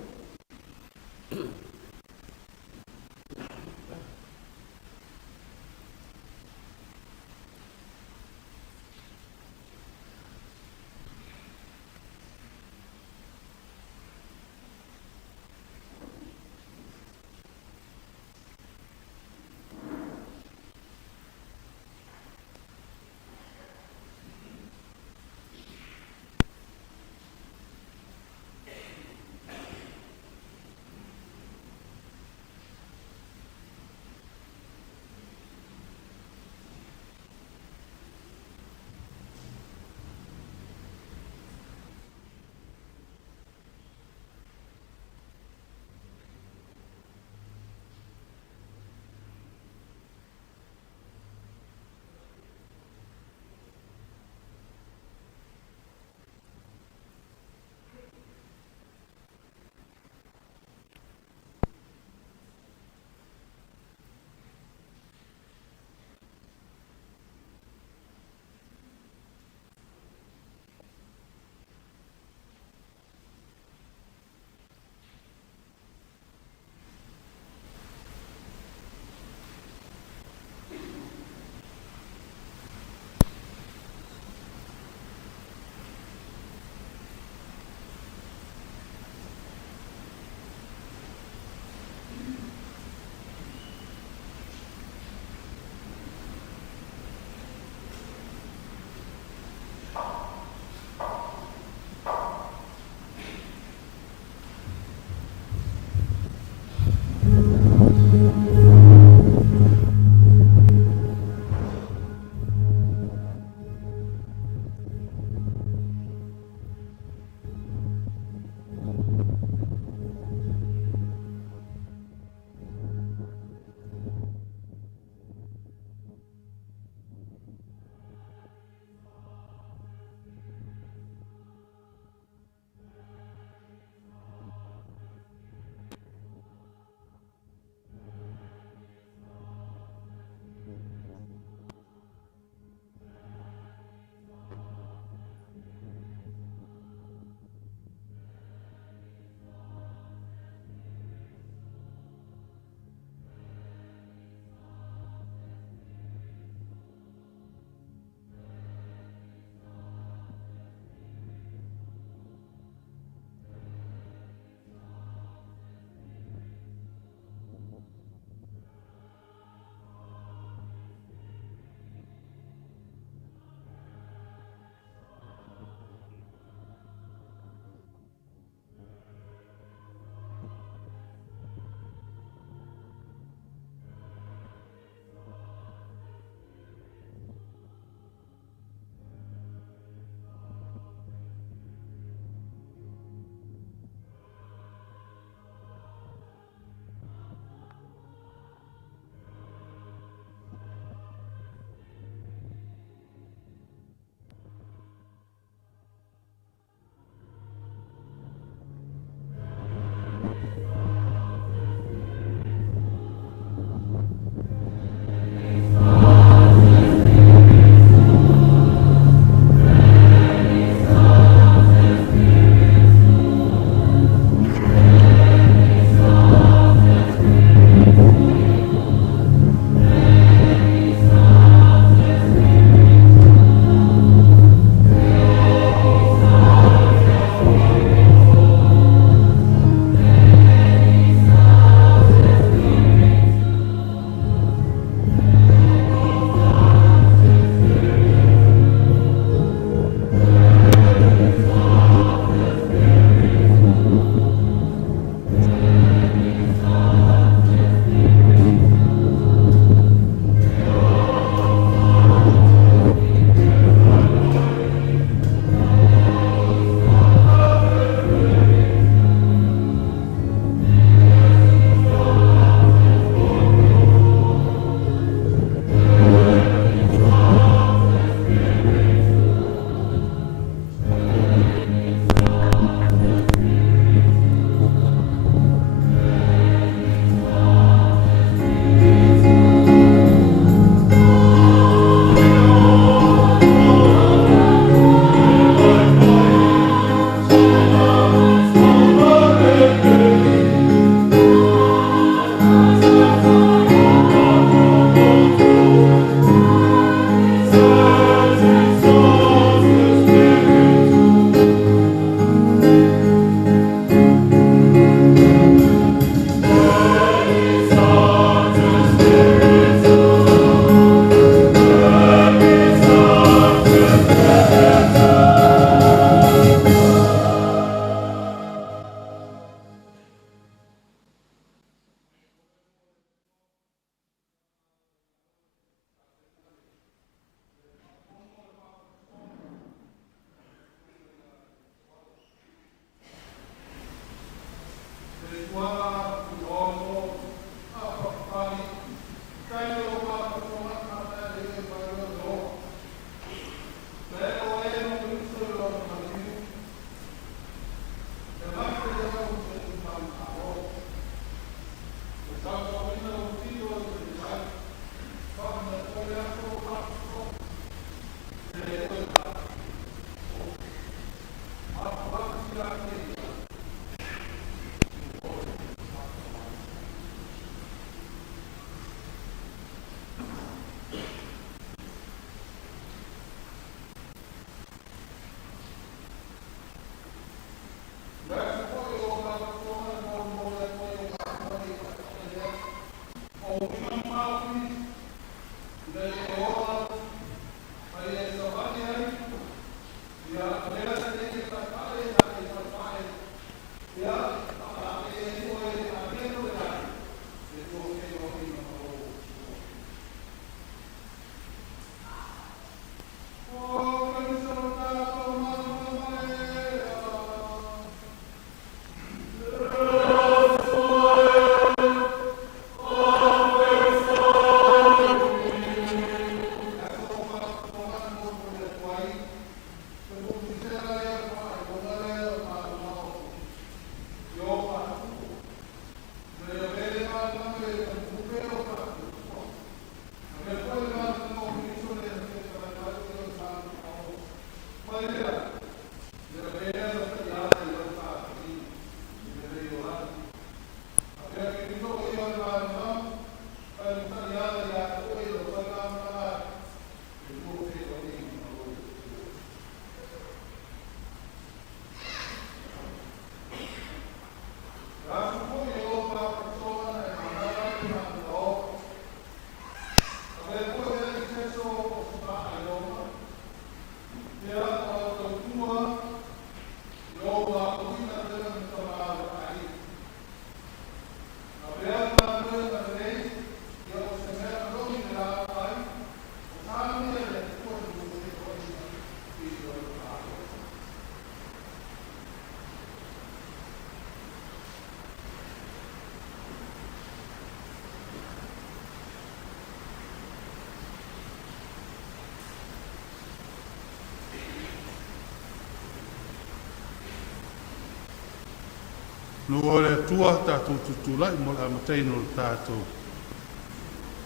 Nua le tua tātou tutulai mo le amateino le tātou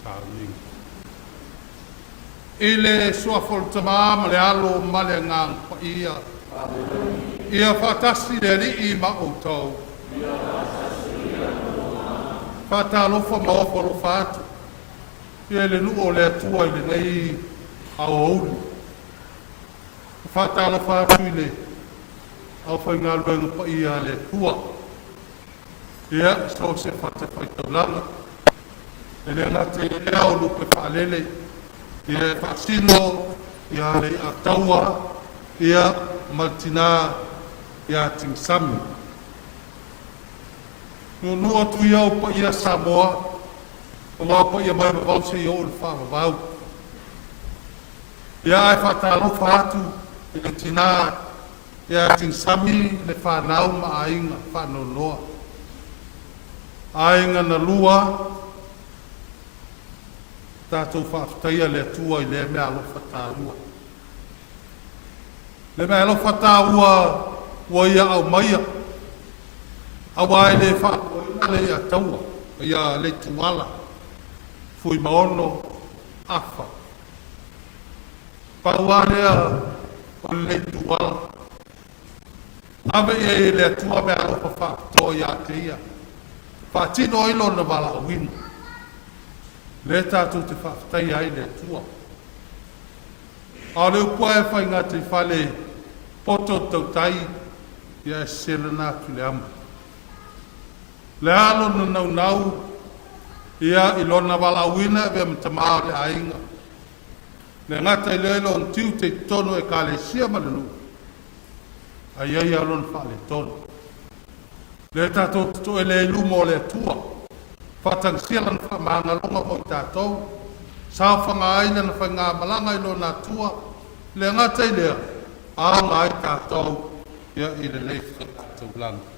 tāuninga. I le suafol tamā ma le alo ma le ngang pa ia. Ia whatasi le li i ma o tau. Whatalofa ma ofalo whātu. Ia le nuo le atua i le nei au auli. Whatalofa atu i le au whainga luenga pa ia le tua. Ia, so se whate whaitaulanga. E le ngate e au lupe whaalele. Ia e whaasino, ia le ataua, ia maltina, ia tingsami. Nunu atu iau pa ia Samoa, o ngā pa ia mai mawau se iau le whaamawau. Ia e whatalo whaatu, i le tina, ia tingsami le whanau ma ainga, whaanonoa. Ainga na lua, tātou whaafutaia le atua i le mea alofa tāua. Le mea alofa tāua ua ia au maia. Awa e le whaapoina le ataua, ia LEITUALA, fui maono afa. Paua lea o LEITUALA. Ave e le atua mea alofa whaafutoa ia te ia. Whaatino ilo na wala wina. Le tātou te whaafutai ai le tua. A leo kua e whai ngā te whale poto tautai ia e selena tu le ama. Le alo na nau nau ia ilona wala wina e me tamao le ainga. Le ngata i lelo on tiu te tono e ka le sia malanu. A ia ia lon whale tono. Le tātou to e le lumo le tua. Whatang sialan whamanga longa o tātou. Sa whanga aina na whanga malanga ilo nā tua. Le ngata i lea. Aonga ai tātou. Ia i le leifa tātou langa.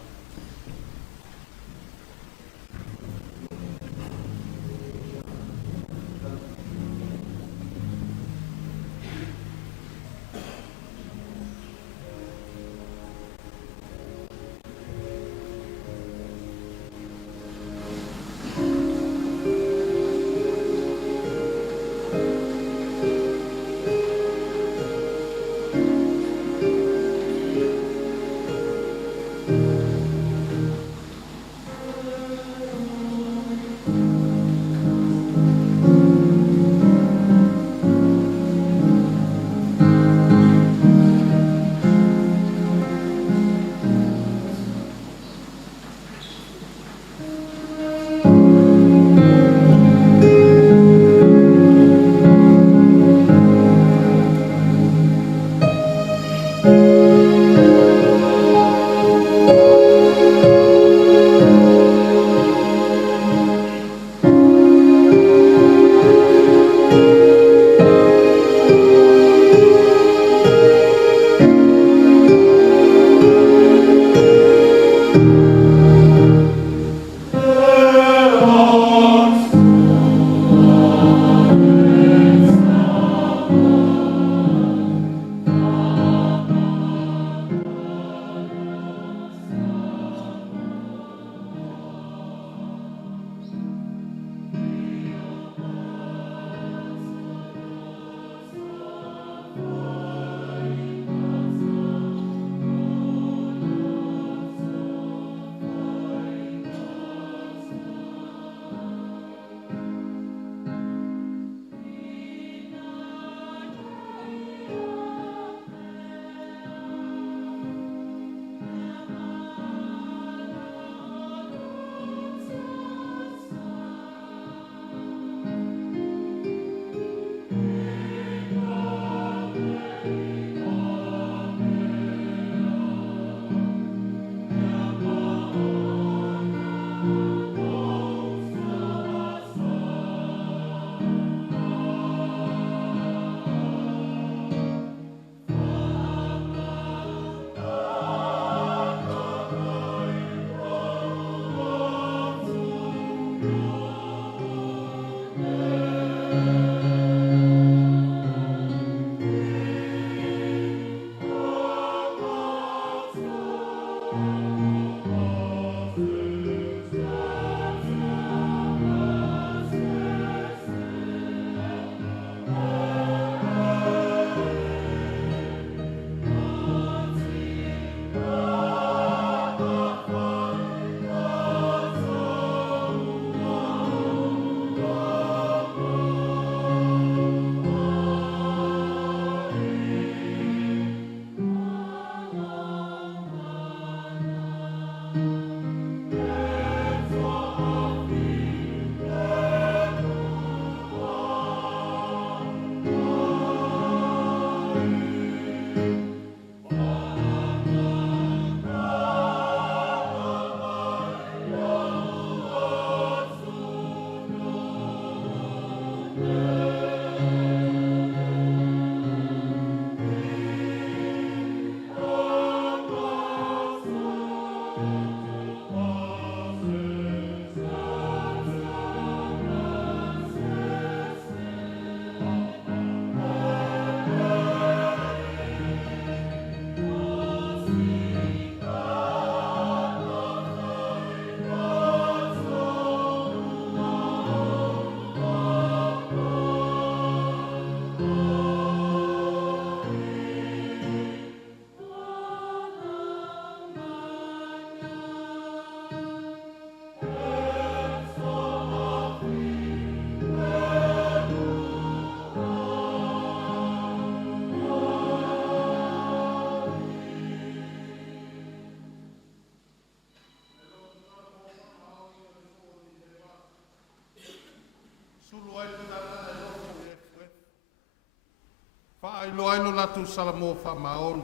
ailo latu salamo whamaon.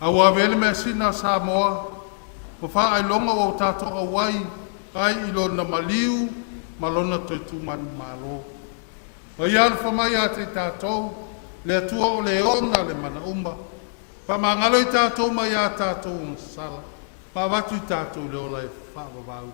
Awa vele me sina Samoa, ko wha ailonga o tato awai, ai ilona maliu, malona toitu man malo. O iar whamai a te tātou, le atua o le ona le mana umba. Pa mangalo I tātou mai a tātou nsala. Pa watu I tātou le ola e whaavavau.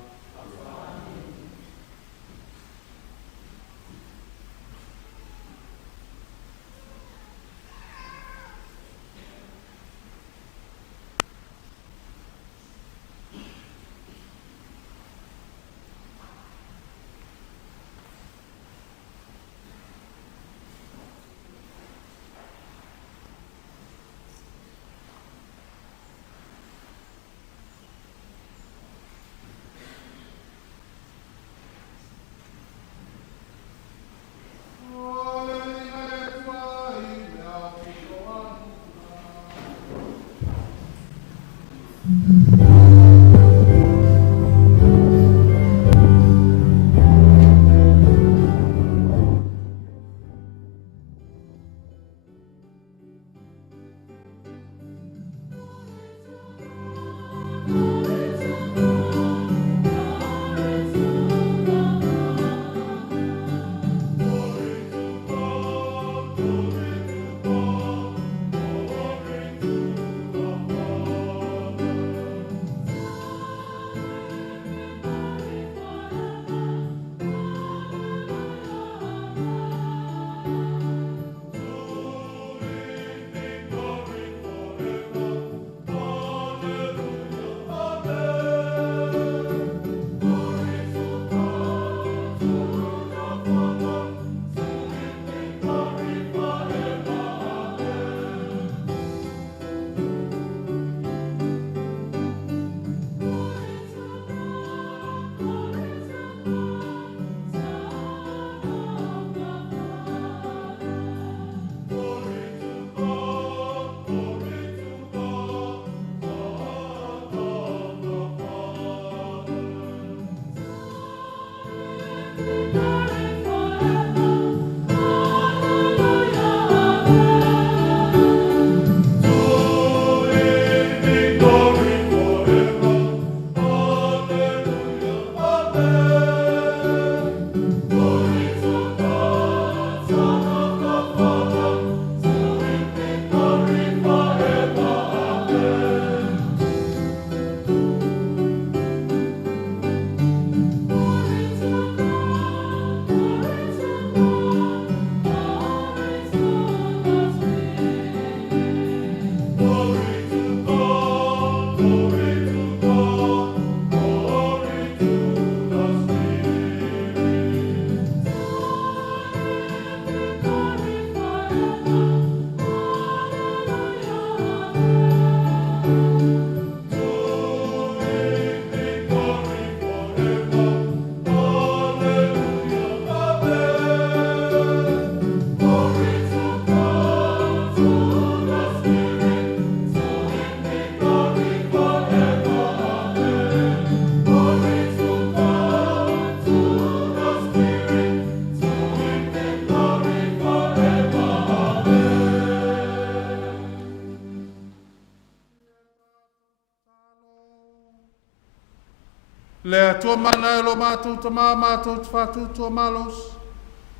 Le atua mana e lo mātou ta mā mātou te whātou tua malos.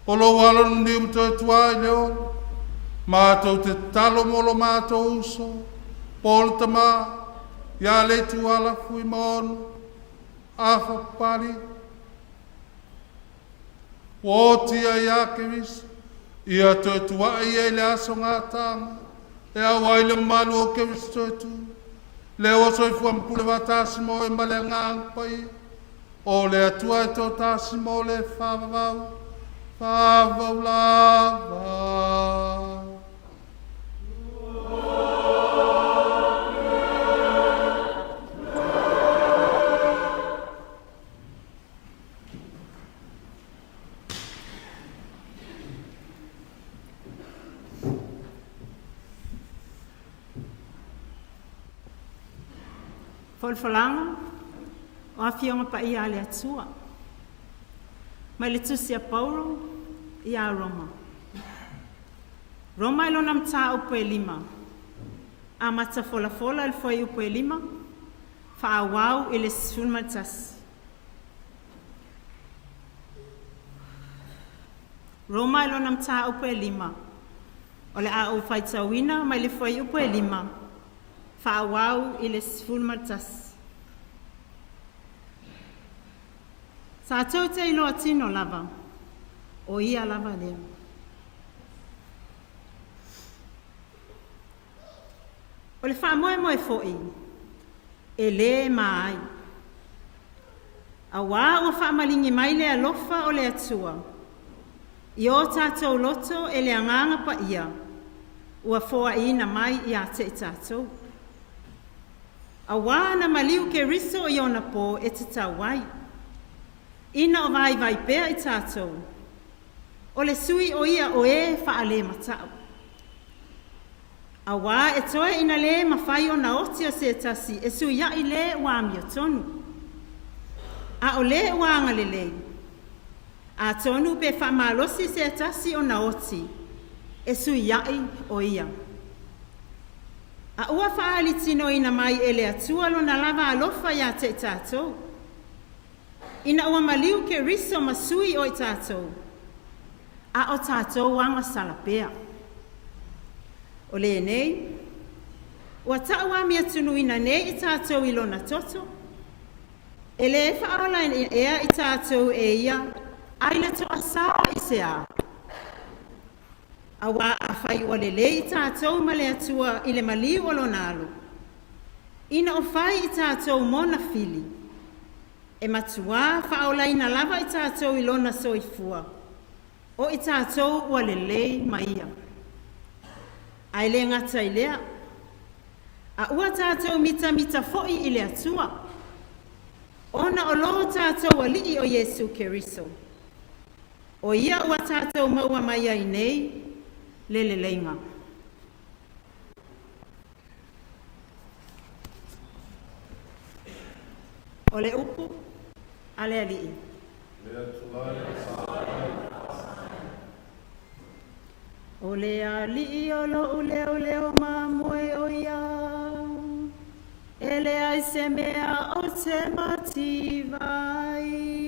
O lo walon ni umto tua I leo. Mātou te talo mo lo mātou uso. Pol ta mā. Ia LEITUALA fui maonu. Afa papali. O tia ia kevis. Ia te tua I e le aso ngā tanga. E awa I le malu o kevis te tu. Le oso I fuampule wa tasi mo e male ngang pai. O le atua e tō tasi mo le whāwau. Whāwau lava. Folfolanga, o a fionga pa ia le atua. Mai le tusi a Paulo, ia a Roma. Roma ilo nam ta upo e lima. A mata fola fola il foi upo e lima. Fa awau ele sulmatas. Roma ilo nam ta upo e lima. Ole a o faitawina mai le foi upo e lima. Fa awau ele sulmatas. Sa tau te ilo atino lava. O ia lava leo. O le wha moe moe fo'i, e le mai. A wā ua wha malingi mai le alofa o le atua. I o tātou loto e le anganga pa ia, ua foa ina mai i a te tātou. A wā na maliu ke riso i ona po e te tawai. Ina o vai vai pēr i tātou. O le sui o ia o e wha ale matau. A wā e toe ina le mawhai o na oti o se tasi e sui ia i le wāmi o tonu. A o le wānga le lei. A tonu pe whamalosi se tasi o na oti e sui ia i o ia. A ua whaali tino ina mai e le atua lo na lava alofa ia te tātou. Ina ua maliu ke riso masui o i tātou. A o tātou wanga salapea. O le nei, ua taua mea tunu ina nei i tātou i lona toto. E le whaola ea i tātou e ia, ai le toa sā i se a. A wā a whai o le le i tātou ma le atua i le maliu o lona alo. Ina o whai i tātou mona fili. E matua whaola ina lava i tātou i lona soifua. O i tātou ua le lei maia. Ai le ngata i lea. A ua tātou mita fo'i i le atua. Ona o lo tātou alii o Yesu Keriso. O ia ua tātou maua mai ai nei, le leinga. O le upu, a le alii. O le alii o lo leo ma moe o ia. E le ai se mea o te mati vai.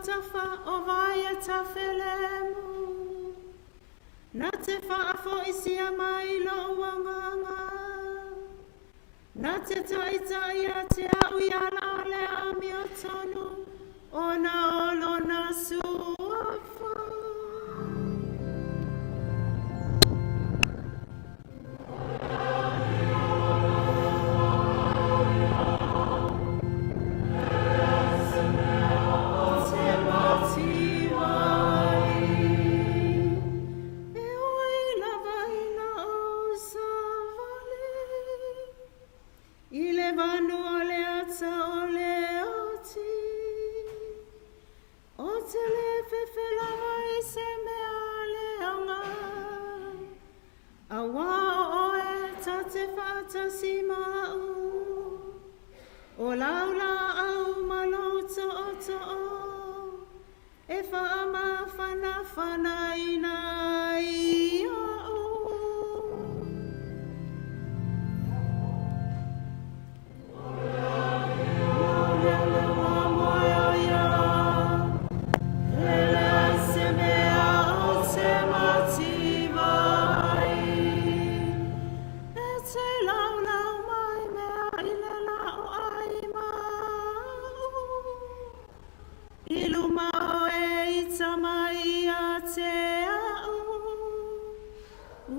Tafa o vai a tafelemu. Na te whaafo isi a mai lo wanganga. Na te taitai a te au i ala le ami o tonu. O na olo na suafa. O laula au maloto o to o e whaama whana ina i o.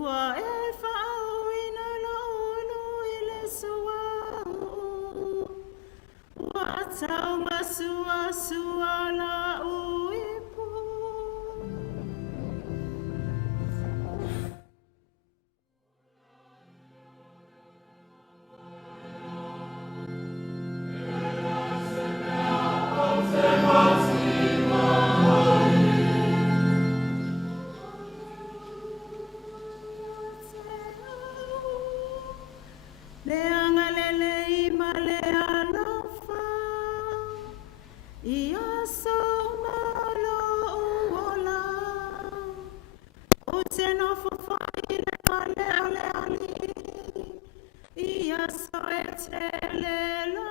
Wa taunga sua sua la uipu. Leanga lele ima le alofa, ia soma lo uola, o te no fofai le ale ale ali, ia so e te le lava.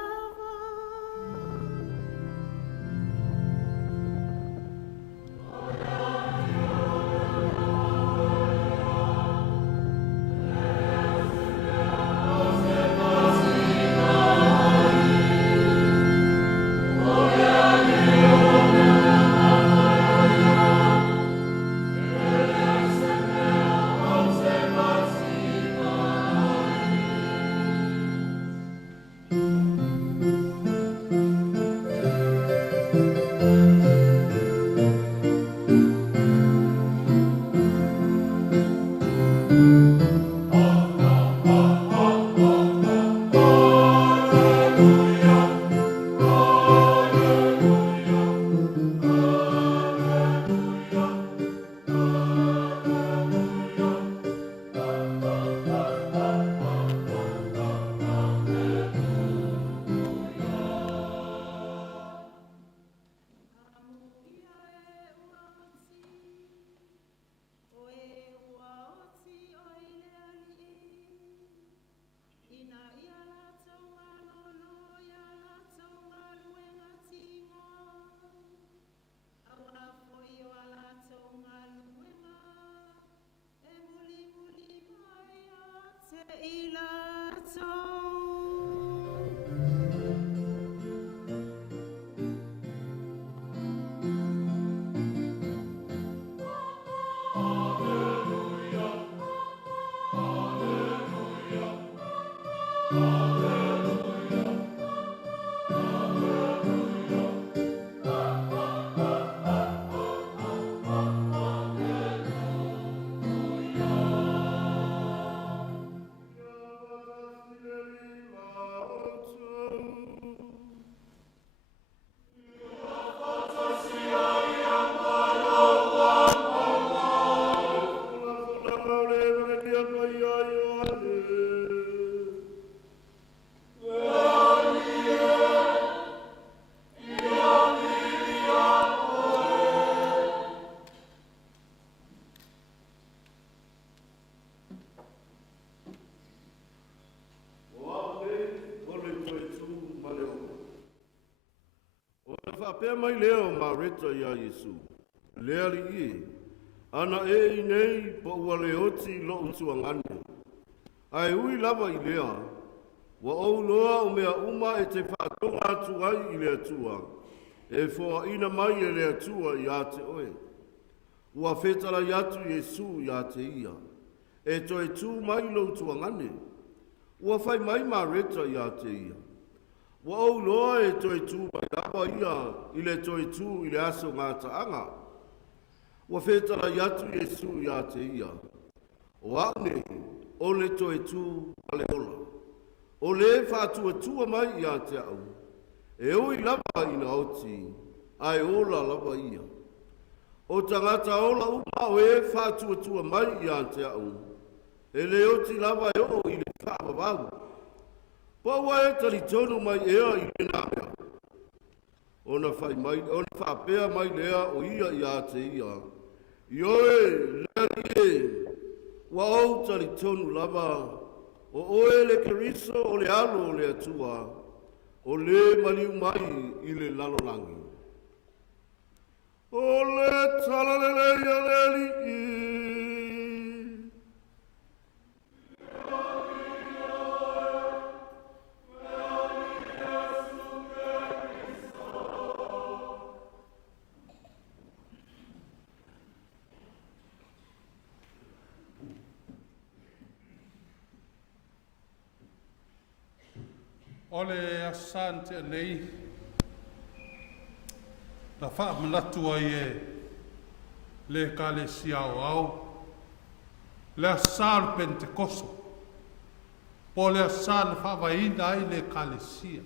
Pea mai leo ma reta ia Yesu. Lea li i. Ana e i nei po ua le oti lo untua ngane. Ai ui lava i lea. Wa ou loa o mea uma e te whaatonga atu ai i lea tua. E fua ina mai e lea tua i a te oe. Ua whetara i atu Yesu i a te ia. E toi tū mai lo untua ngane. Ua whai mai ma reta i a te ia. Wa au loa e toi tū mai lava ia i le toi tū i le aso ngā taanga. Wa whetara i atu Yesu i a te ia. O aune, o le toi tū a le ola. O le whātua tua mai i a te au. E ui lava i na oti, ai ola lava ia. O tangata ola uma o e whātua tua mai i a te au. E le oti lava e o i le whaavavau. Paua e tari tonu mai ea i le nāmea. Ona whapea mai lea o ia i a te ia. Ioe, lea ni e, wa au tari tonu lava, o oe le keriso o le alo o le atua, o le maliu mai i le lalolangi. O le talalele ia le li i. O le asante nei, na wha manatu ai le ka le siao au, le asal Pentekoso, po le asal whawaina ai le ka le sia,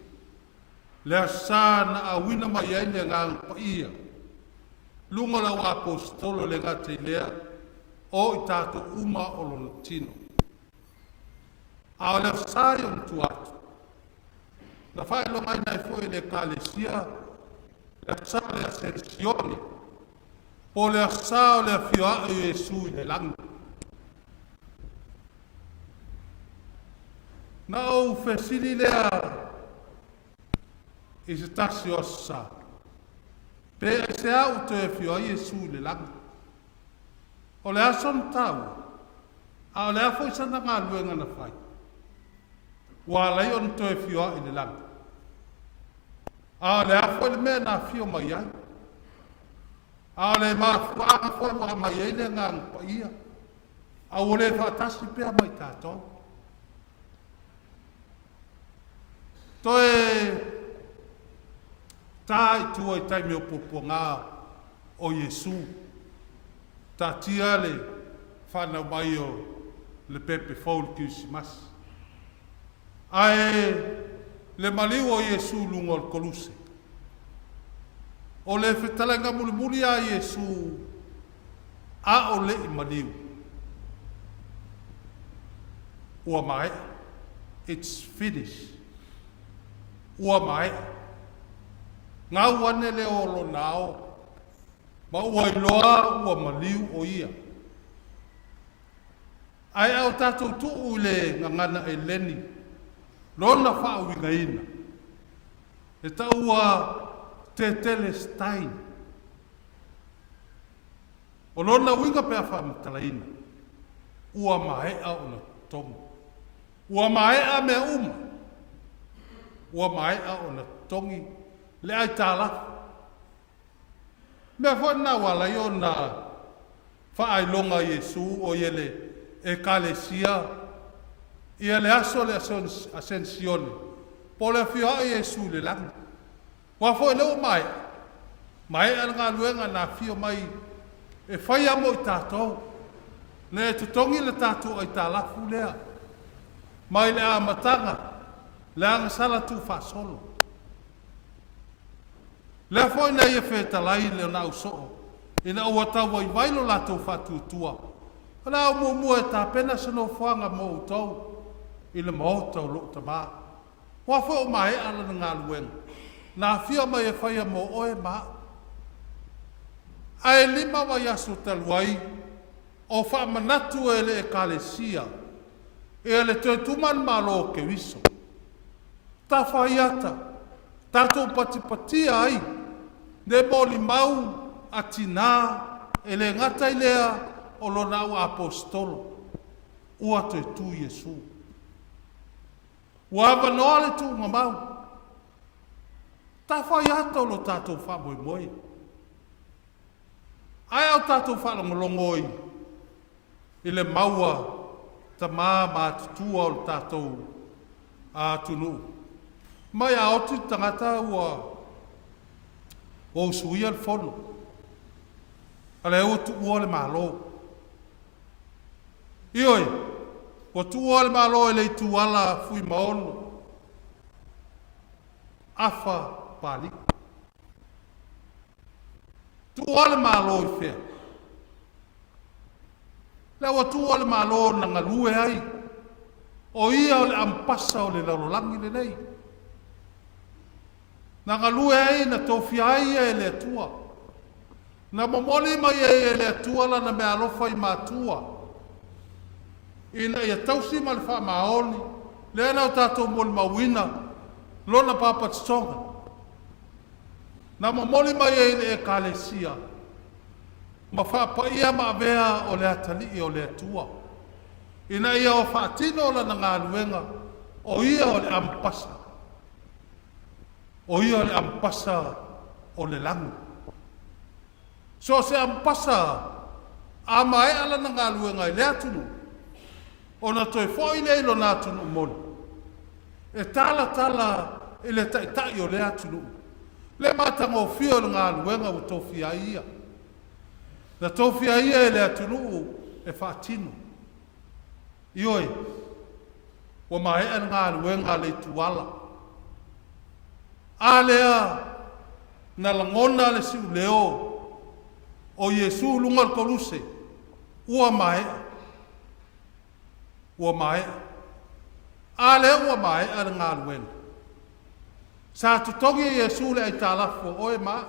le asal na awina mai ai le ngang pa ia, lunga lau apostolo le ngate lea, o i tātou uma o lona tino. A o le asal yon tu atu, na whae lo mai nai foi le ka le sia, le asal le ascensione, po le asal le afioa e Jesu i le langa. Na o fesili lea i se tasi o sa. Pe e se au te fio i Jesu le langa. O le ason tau, a o le afo i sana ngā luenga na whai. Wa lai on te fio i le langa. A o le afo i le mea na fio mai ai. A o le maa fuanga fo wa mai ai le ngā ngpa ia. A o le whaatasi pia mai tātou. Toe tai tua i tai meo popo ngā o Jesu. Ta tia le whanau mai o le pepe faul Christmas. Ai le maliu o Jesu lungo al koluse. O le whetalanga mulimuli a Jesu a o le i maliu. Ua mai, it's finished. Ua mai, ngā wane le o lo nao, ma ua iloa ua maliu o ia. Ai au tātou tuu le ngangana e leni, lona whao winga ina. E ta ua te telestain. O lona winga pea whaamutala ina. Ua maea o na tonga. Ua maea mea uma. Ua maea o na tongi le ai tāla. Mea fo na wala i o na whaailonga Jesu o yele e kalesia. Ia le aso le ascensione. Po le fioa Jesu le langa. Wa fo e leo mai. Mai al ngā luenga na fio mai e whai amo i tātou. Ne e tutongi le tātou ai tālafu lea. Mai le a matanga. Le anga sala tu whasolo. Le foi na ia whetalai le na usoo. Ina ua tau i wailo la tau whatutua. Hala o mua e tā pena sano whanga mo utau. I le maotau lo tamā. Wa fo o mai ala na ngā luenga. Nā whia mai e whaia mo oe mā. Ai lima wai aso taluai. O wha manatu e le e kalesia. E le te tuman malo ke wiso. Ta whaiata. Tato patipati ai. Ne moli mau atina. E le ngata i lea o lo nau apostolo. Ua te tu Jesu. Ua wanoa le tu ngamau. Ta whaiata o lo tato whamoi moi. Ai au tato whalongolongoi. I le maua ta mā mātutua o le tatou tunu. Mai a oti tangata ua o suia le fono. Ale o tu ua le malo. Ioi, o tu ua le malo e LEITUALA fui maono. Afa pali. Tu ua le malo i fea. Le o tu ua le malo na ngalue ai. O ia o le ampasa o le laulolangi le nei. Na ngalue ai na tofia ai e le atua. Na momoli mai e le atua la na me alofa i matua. Ina ia tausi ma le wha maoni. Le ana o tatou moli mawina. Lona papatsonga. Na momoli mai e le e kalesia. Ma wha pa ia ma avea o le atali o le atua. Ina ia o whaatino la na ngā luenga. O ia o le ampasa. O ia le ampasa o le langu. So se ampasa a mai ala na ngā luenga i le atunu. O na toi fo i leilo na atunu moni. E tala i le tai o le atunu. Le matango fio ngā luenga o tofia ia. Na tofia ia e le atunu e whaatino. Ioi, o mahea ngā luenga le tuala. A lea na langona le siu leo o Yesu lunga koluse. Ua mahea. Ua mahea. A lea ua mahea ngā luenga. Sa tutongi Yesu le ai tālafo oe maa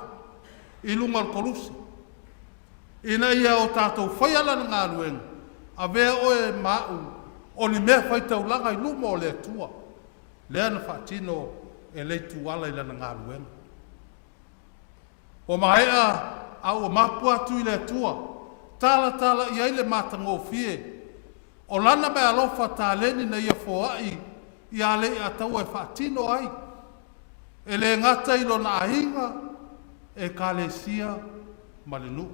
i lunga koluse. Ina ia o tātou whaiala ngā luenga. A vea oe maa o ni mea whaitaulanga i luma o le atua. Lea na whaatino e leituala i lana ngā luenga. O mahea au o mapua atu i le atua. Tala i aile mātango fie. O lana mea alofa tāleni na ia foai i ale i atau e whaatino ai. E le ngata i lona ahinga e kalesia malinu.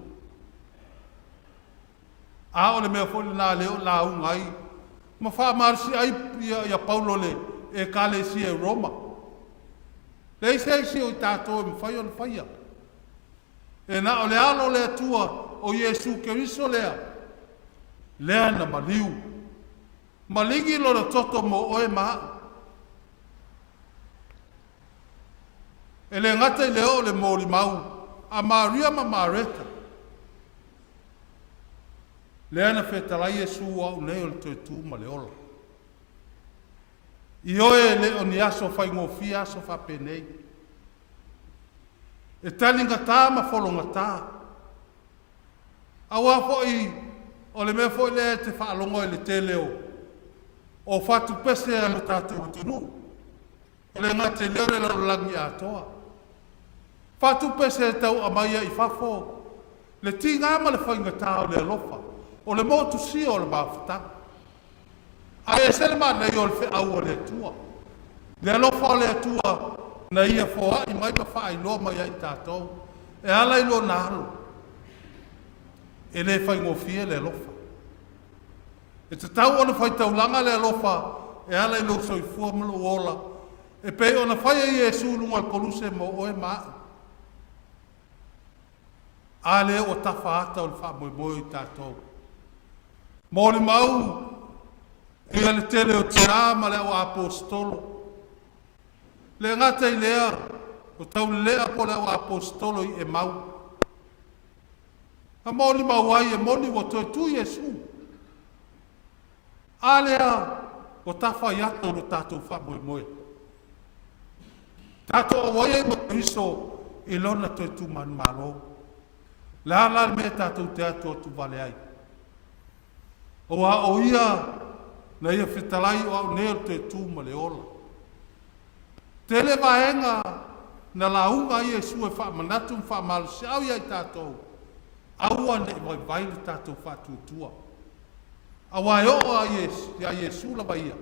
A o le mea foli nā leo la ungai. Ma wha marsi ai ia Paulo le e kalesia e Roma. Le isi o i tātou e mwhai o na whaia. E na o le alo le atua o Yesu Keriso lea. Lea na maliu. Malingi lona toto mo oe maa. E le ngata i leo le mōri mau, a Maria ma Mareta. Le ana whetalai Yesu au leo le toe tū ma le ola. I oe le o ni aso whai ngōwhi aso whapenei. E tali ngatā ma wholo ngatā. Awa fwoi, o le mea fwoi le te whaalongo i le te leo. O whatu pese a lo tātou tunu. O le ngate leo le larolangi atoa. Fatu pese tau amaya i fafo. Le tinga ama le whainga tau le alofa. O le motu si o le mawhata. A e sele ma nei o le whi au o le atua. Le alofa o le atua na ia foa i mai ma wha ilo mai ai tātou. E ala ilo naro. E le whaingo fie le alofa. E te tau o le whaitaulanga le alofa. E ala ilo soifua mulu ola. E pe o na whaia Yesu lunga koluse mo oe maa. A le o tafa ata o le wha moe i tātou. Mō le mau, i le tele o tina ma le o apostolo. Le ngata i lea, o tau lea po le o apostolo i e mau. A mō le mau ai e moni o toi tu Yesu. A lea, o tafa i ato o tātou wha moe. Tātou o waia i mo Kristo i lona toi tu man malo. La la me tātou te atu o tu vale ai. O a o ia na ia whitalai o au neo te tū ma le ola. Te le vaenga na launga i e sue wha manatu wha malu se au iai tātou. Aua ne vai vaile tātou wha tūtua. Awa e o a Yesu la vaia.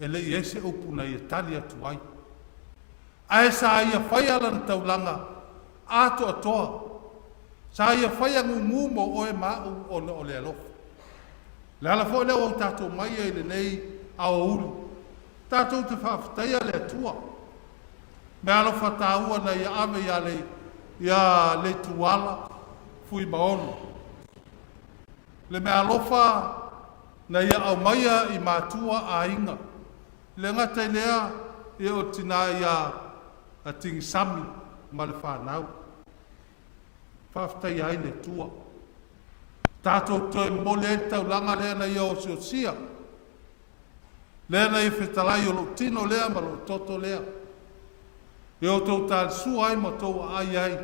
E le i ese upu na ia tali atu ai. A e sa ia whaiala na taulanga ato atoa. Sa ia whaia ngungu mo oe mau o le alofa. Le ala fo leo o tātou mai e le nei a o uru. Tātou te whawhataia le atua. Me alofa tāua na ia ave ia le tuala fui maono. Le me alofa na ia au maia i mātua a inga. Le ngata i lea i o tina ia a tingisami ma le whanau. Whaftai ai le tua. Tātou toi mole e tau langa lea na ia o sia. Lea na i whetalai o lo tino lea ma lo toto lea. E o tau tāl su ai ma tau ai.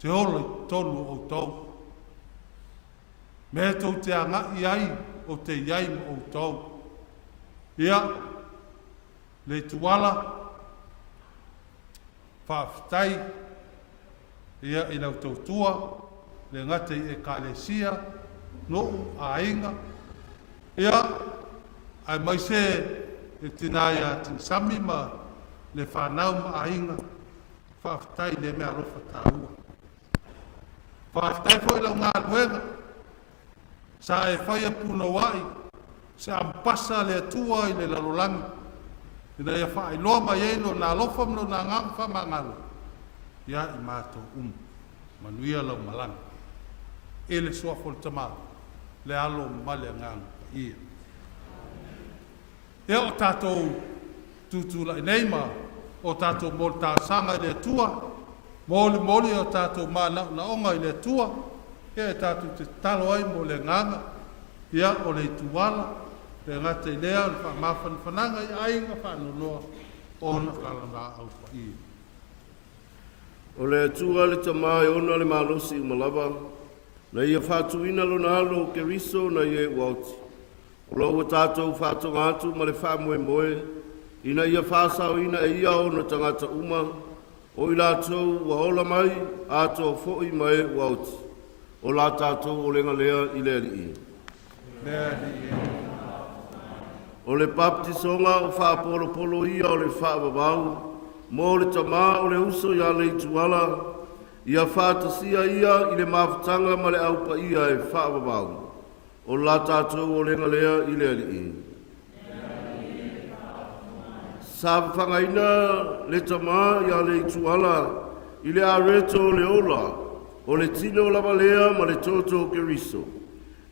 Te ola i tonu o tau. Me tau te anga i ai o te iai ma o tau. Ia, le tuala. Whaftai. Ia i lau tautua, le ngate i e kalesia, no a inga. Ia, ai mai se e tina ia tinsami ma le whanau ma a inga, whaftai le mea rofa tāua. Whaftai fo i lau ngā luenga, sa e whaia puna wai, se ampasa le atua i le lalolangi. ina ia whaailoa mai e lo nā lofa mno nā ngam whamangalo. Ia I mātou manuia lau malanga. E le soa fol tamau, le alo male ngang ia. E o tātou tūtula I neima, o tātou mōl tā sanga I le tua, mōli o tātou mana na onga I le tua, e tātou te talo ai mo le nganga, ia o le tuala, le ngata I lea, le wha mawhanwhananga I ainga whanonoa, o na whalanga au pa ia. O le atua le tamai ona le malosi I malawa, na ia whātuina lo na alo ke riso na ia wauti. O lau tātou whātonga atu ma le whamoe moe, ina ia whāsau ina e ia o na tangata uma, o I lātou wa ola mai, ato fo'i mai wauti. O la tātou o lenga lea I le alii. O le baptisonga o whāpolo ia o le whaababau, mo le tamā o le uso ia leituala, ia whātasia ia I le mawhatanga ma le aupa ia e whaababau. O la tātou o lenga lea I le alii. Sa whangaina le tamā ia leituala, I le areto o le ola, o le tino lava lea ma le toto ke riso.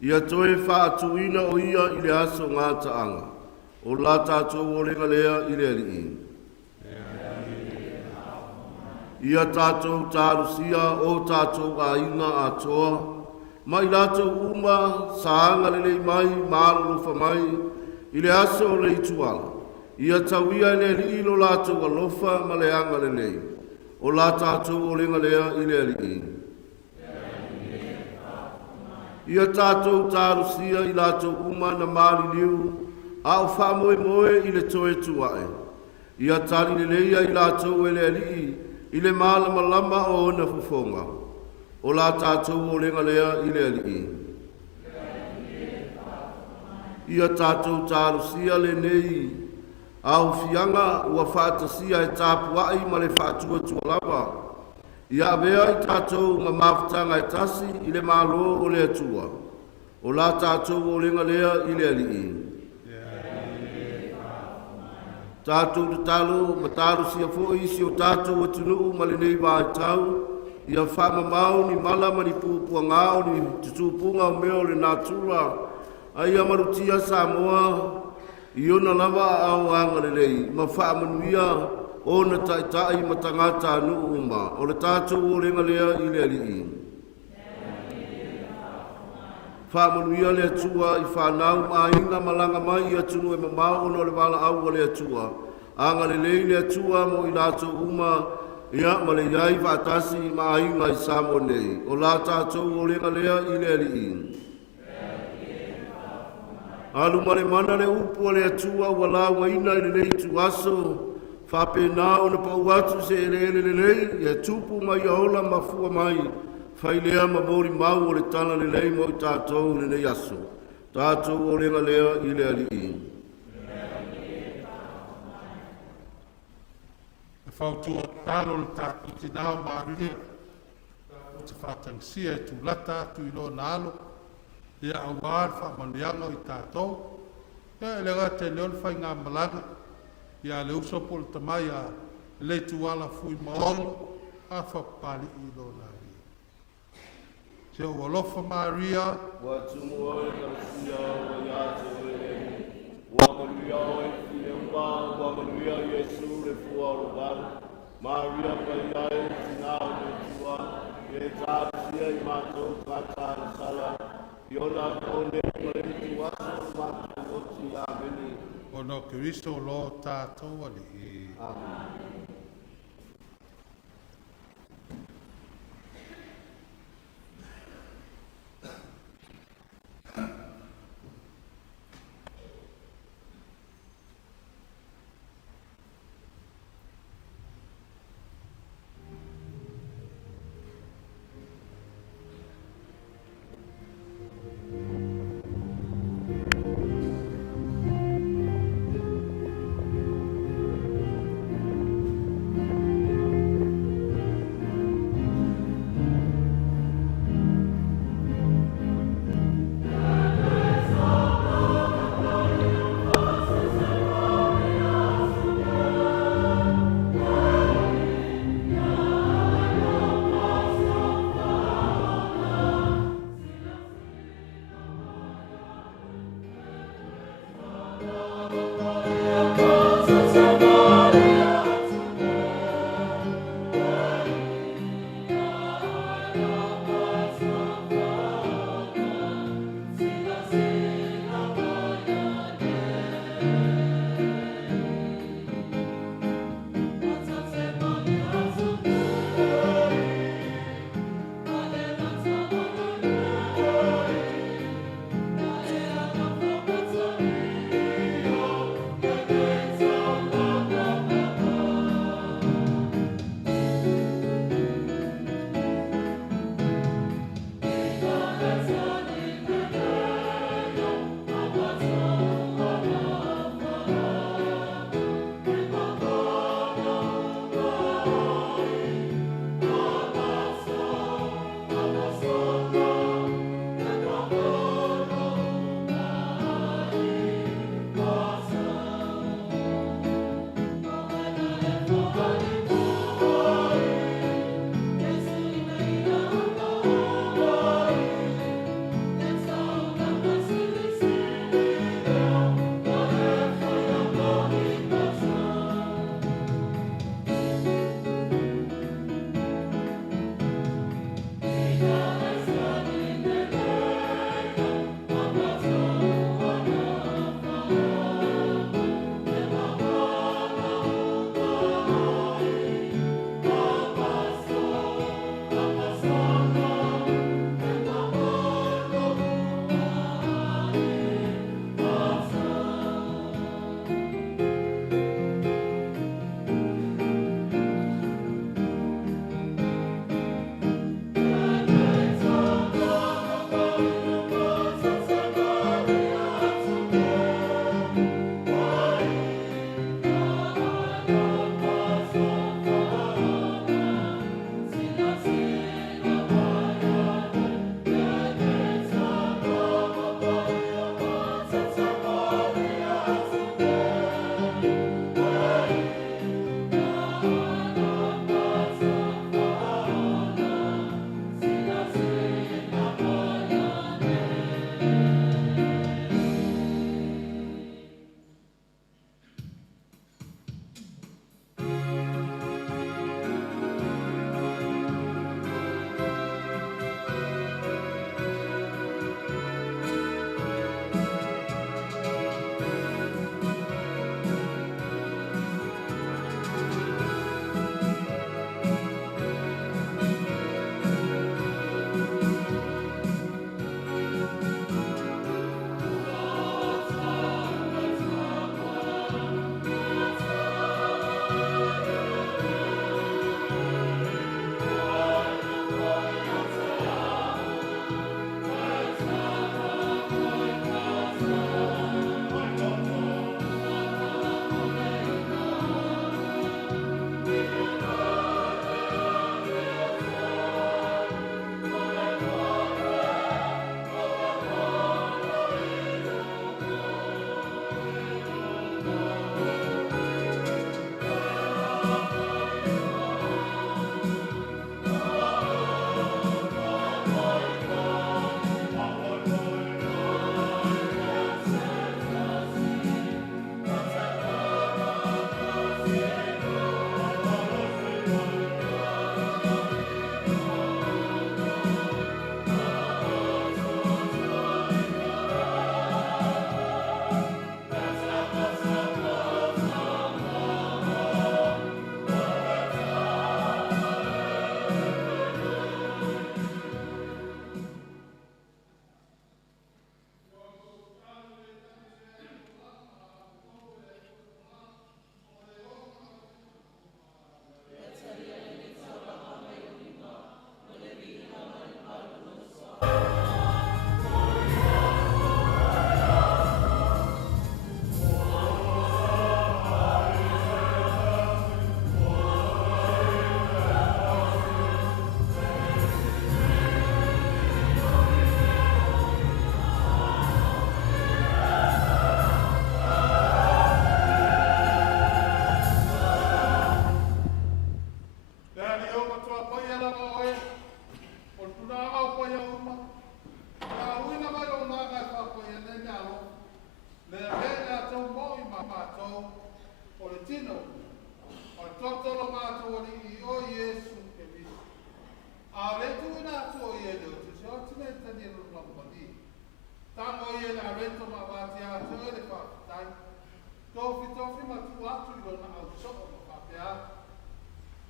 Ia toe whaatuina o ia I le aso ngā taanga. O la tātou o lenga lea I le alii. Ia tātou tārusia o tātou a inga atoa, mai lātou uma saanga lelei mai, mārufa mai, I le aso o le ituala. Ia tauia I le ilo lātou alofa ma le anga lelei. O la tātou o lenga lea I le alii. Ia tātou tārusia I lātou uma na māri liu, a o whamoe moe I le toe tuae. Ia tali leia I lātou e le alii, I le malama lama o ona fufonga. O la tātou o lenga lea I le alii. Ia tātou tārusia le nei, au fianga ua whātasia e tāpuai ma le whātua tualawa. Ia avea I tātou ma mawhatanga e tasi I le malo o le atua. O la tātou o lenga lea I le alii. Tātou te talo, ma tārusia fo isi o tātou atunuu ma le nei wāi tau, ia whamamau ni malama ni pupua ngāo ni tutupunga o meo le nātura, a ia marutia Samoa, I ona lava au anga le lei, ma whamanuia o na taitai ma tangata nuu uma, o le tātou o lenga lea I le alii. Whamanuia le atua I whanau ma inga malanga mai I atunu e mamau ono le wala au le atua. Anga le lei le atua mo I lātou uma ia ma le iai whatasi ma inga I Samo nei. O la tātou o lenga lea I le alii. Alu mare mana le upu le atua wala waina I le lei tu aso. Whapena o na pauatu se le lei, ia tupu mai a ola mafua mai. Whailea ma mori mau o le tana le lei mo I tātou le nei aso. Tātou o lenga lea I le alii. E whautua tāro le tātou te nao mārunia. O te whātangsia e tū lata tu I lo nālo. Ia au wār whamanianga I tātou. Ia e lega te leon whai ngā malanga. Ia le usopol tamai a le tuala fui maolo. A whapapali'i lo nālo. Te o alofa Maria, Wa tumu o e kasia o ia te oe. Wa manuia o e fie umba, wa manuia Yesu le fua o wala. Maria pai ai tina o me tua, e tāsia I mātou kata I sala. I ona kone kore tu aso mātou o ti ameni. o no Kristo lo tātou ali. Amen.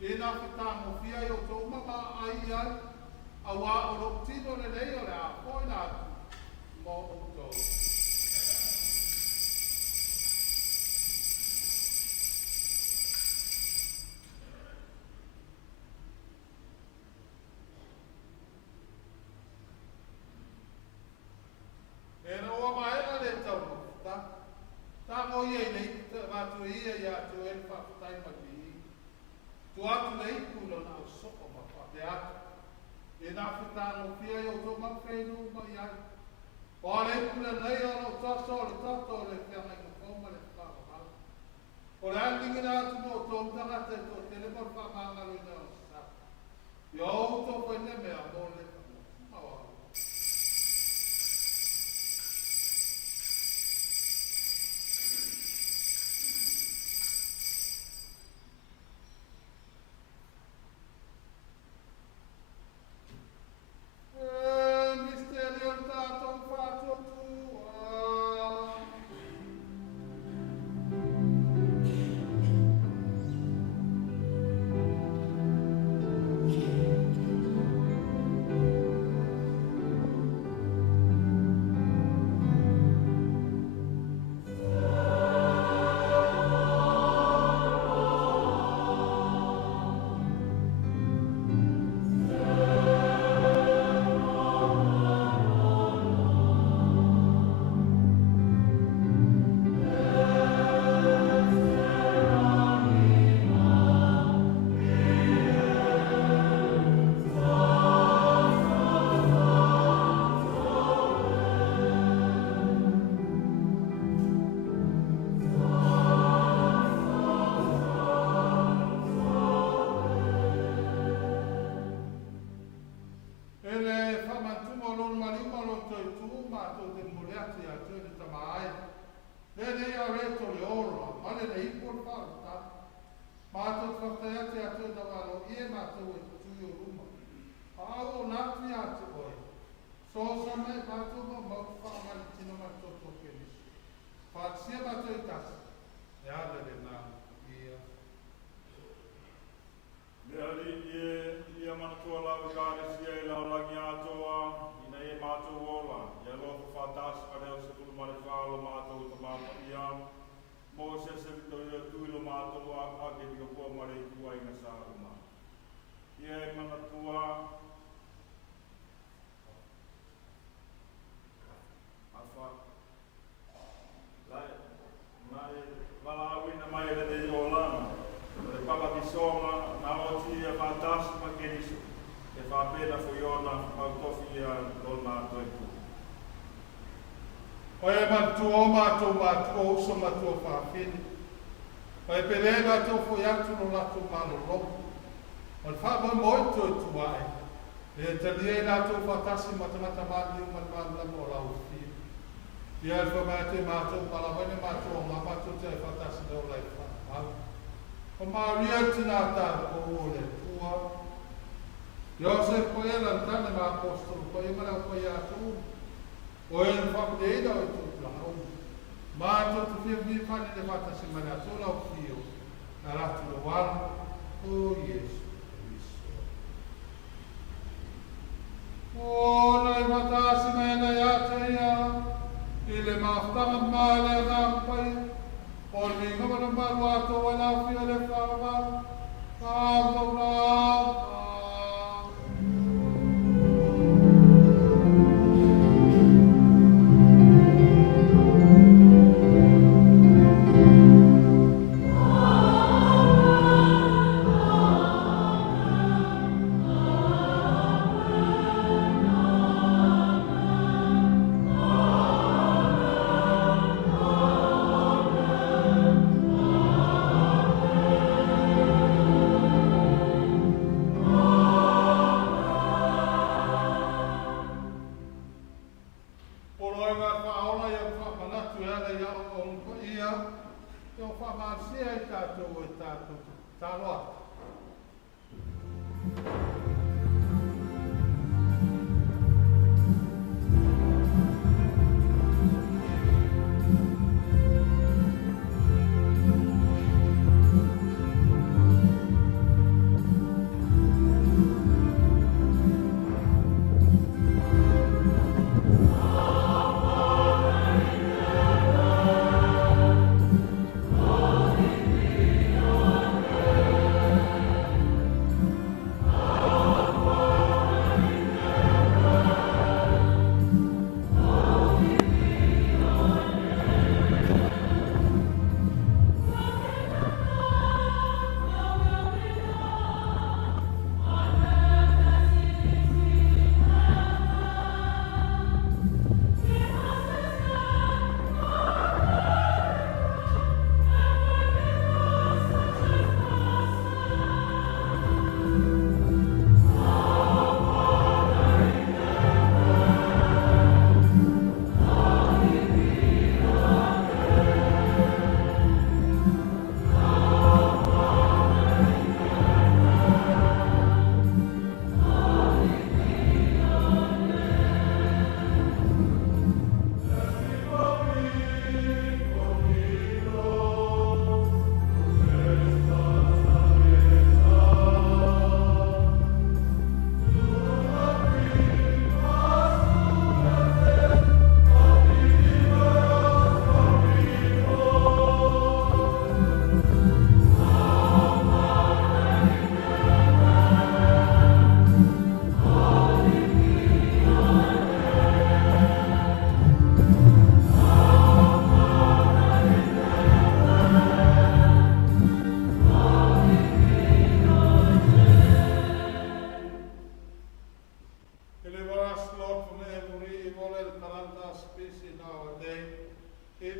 e nā whetanga whia i o tō mama ai ai, a wā o lo tino le lei o le a poi nā atu mō o tō. E na oa maera le tau ta. Tā mo ia i nei, wātu ia i atu e whakatai maki i. Tu atu nei kūna na o soko ma whate atu. E nā whetano pia i o tō mawhenu mai ai. O ale kūna nei ana o tato le tato le kia mai ka koma le whakahala. O le aningi nā atu mo tō mtangata e tō telemon whakamangalo i nā o sa. I o tō whaine mea mō le whakahala. Pai pelena tau foi atu no lato malo lopo. O fa mo moito tu ai. E te lie na tau fatasi matamata mali uma mala mo la ufi. E al fa mate mato pala bene mato ma mato te fatasi do lai fa. O Maria tina ta o le tua. Joseph foi ela tana ma apostolo foi mara foi atu. O en fa de da tu la. Ma tu fia vi fare le fatta semana sola o fio. Ara tu lo guardo. Oh Gesù Cristo. Oh noi matasi mena ya taya. Ile mafta male rampai. O ni ngoma mbalwa to wala fio le fava.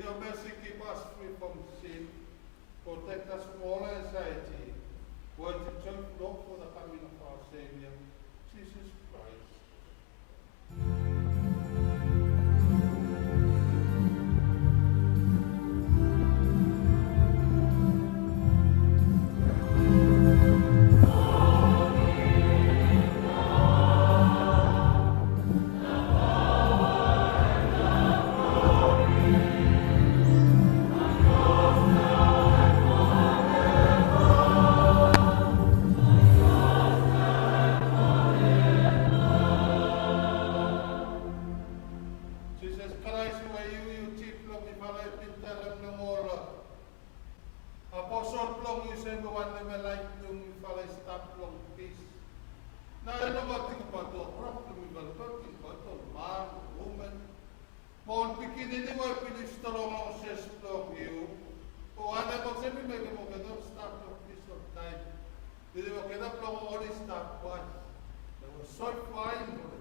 your mercy keep us free from sin. Protect us from all anxiety. Word to joy look for the coming of our Savior, Jesus Christ. Jesus Christ, where you teach long if I tell no more. Apostle long you say one of my life long if I stop long peace. Now I know what think about the problem we will talking about the man, woman. Paul begin anyway finish the long says long you. Oh, I never say me make them okay, don't stop long piece of time. They were get up long only stop once. They were so fine for the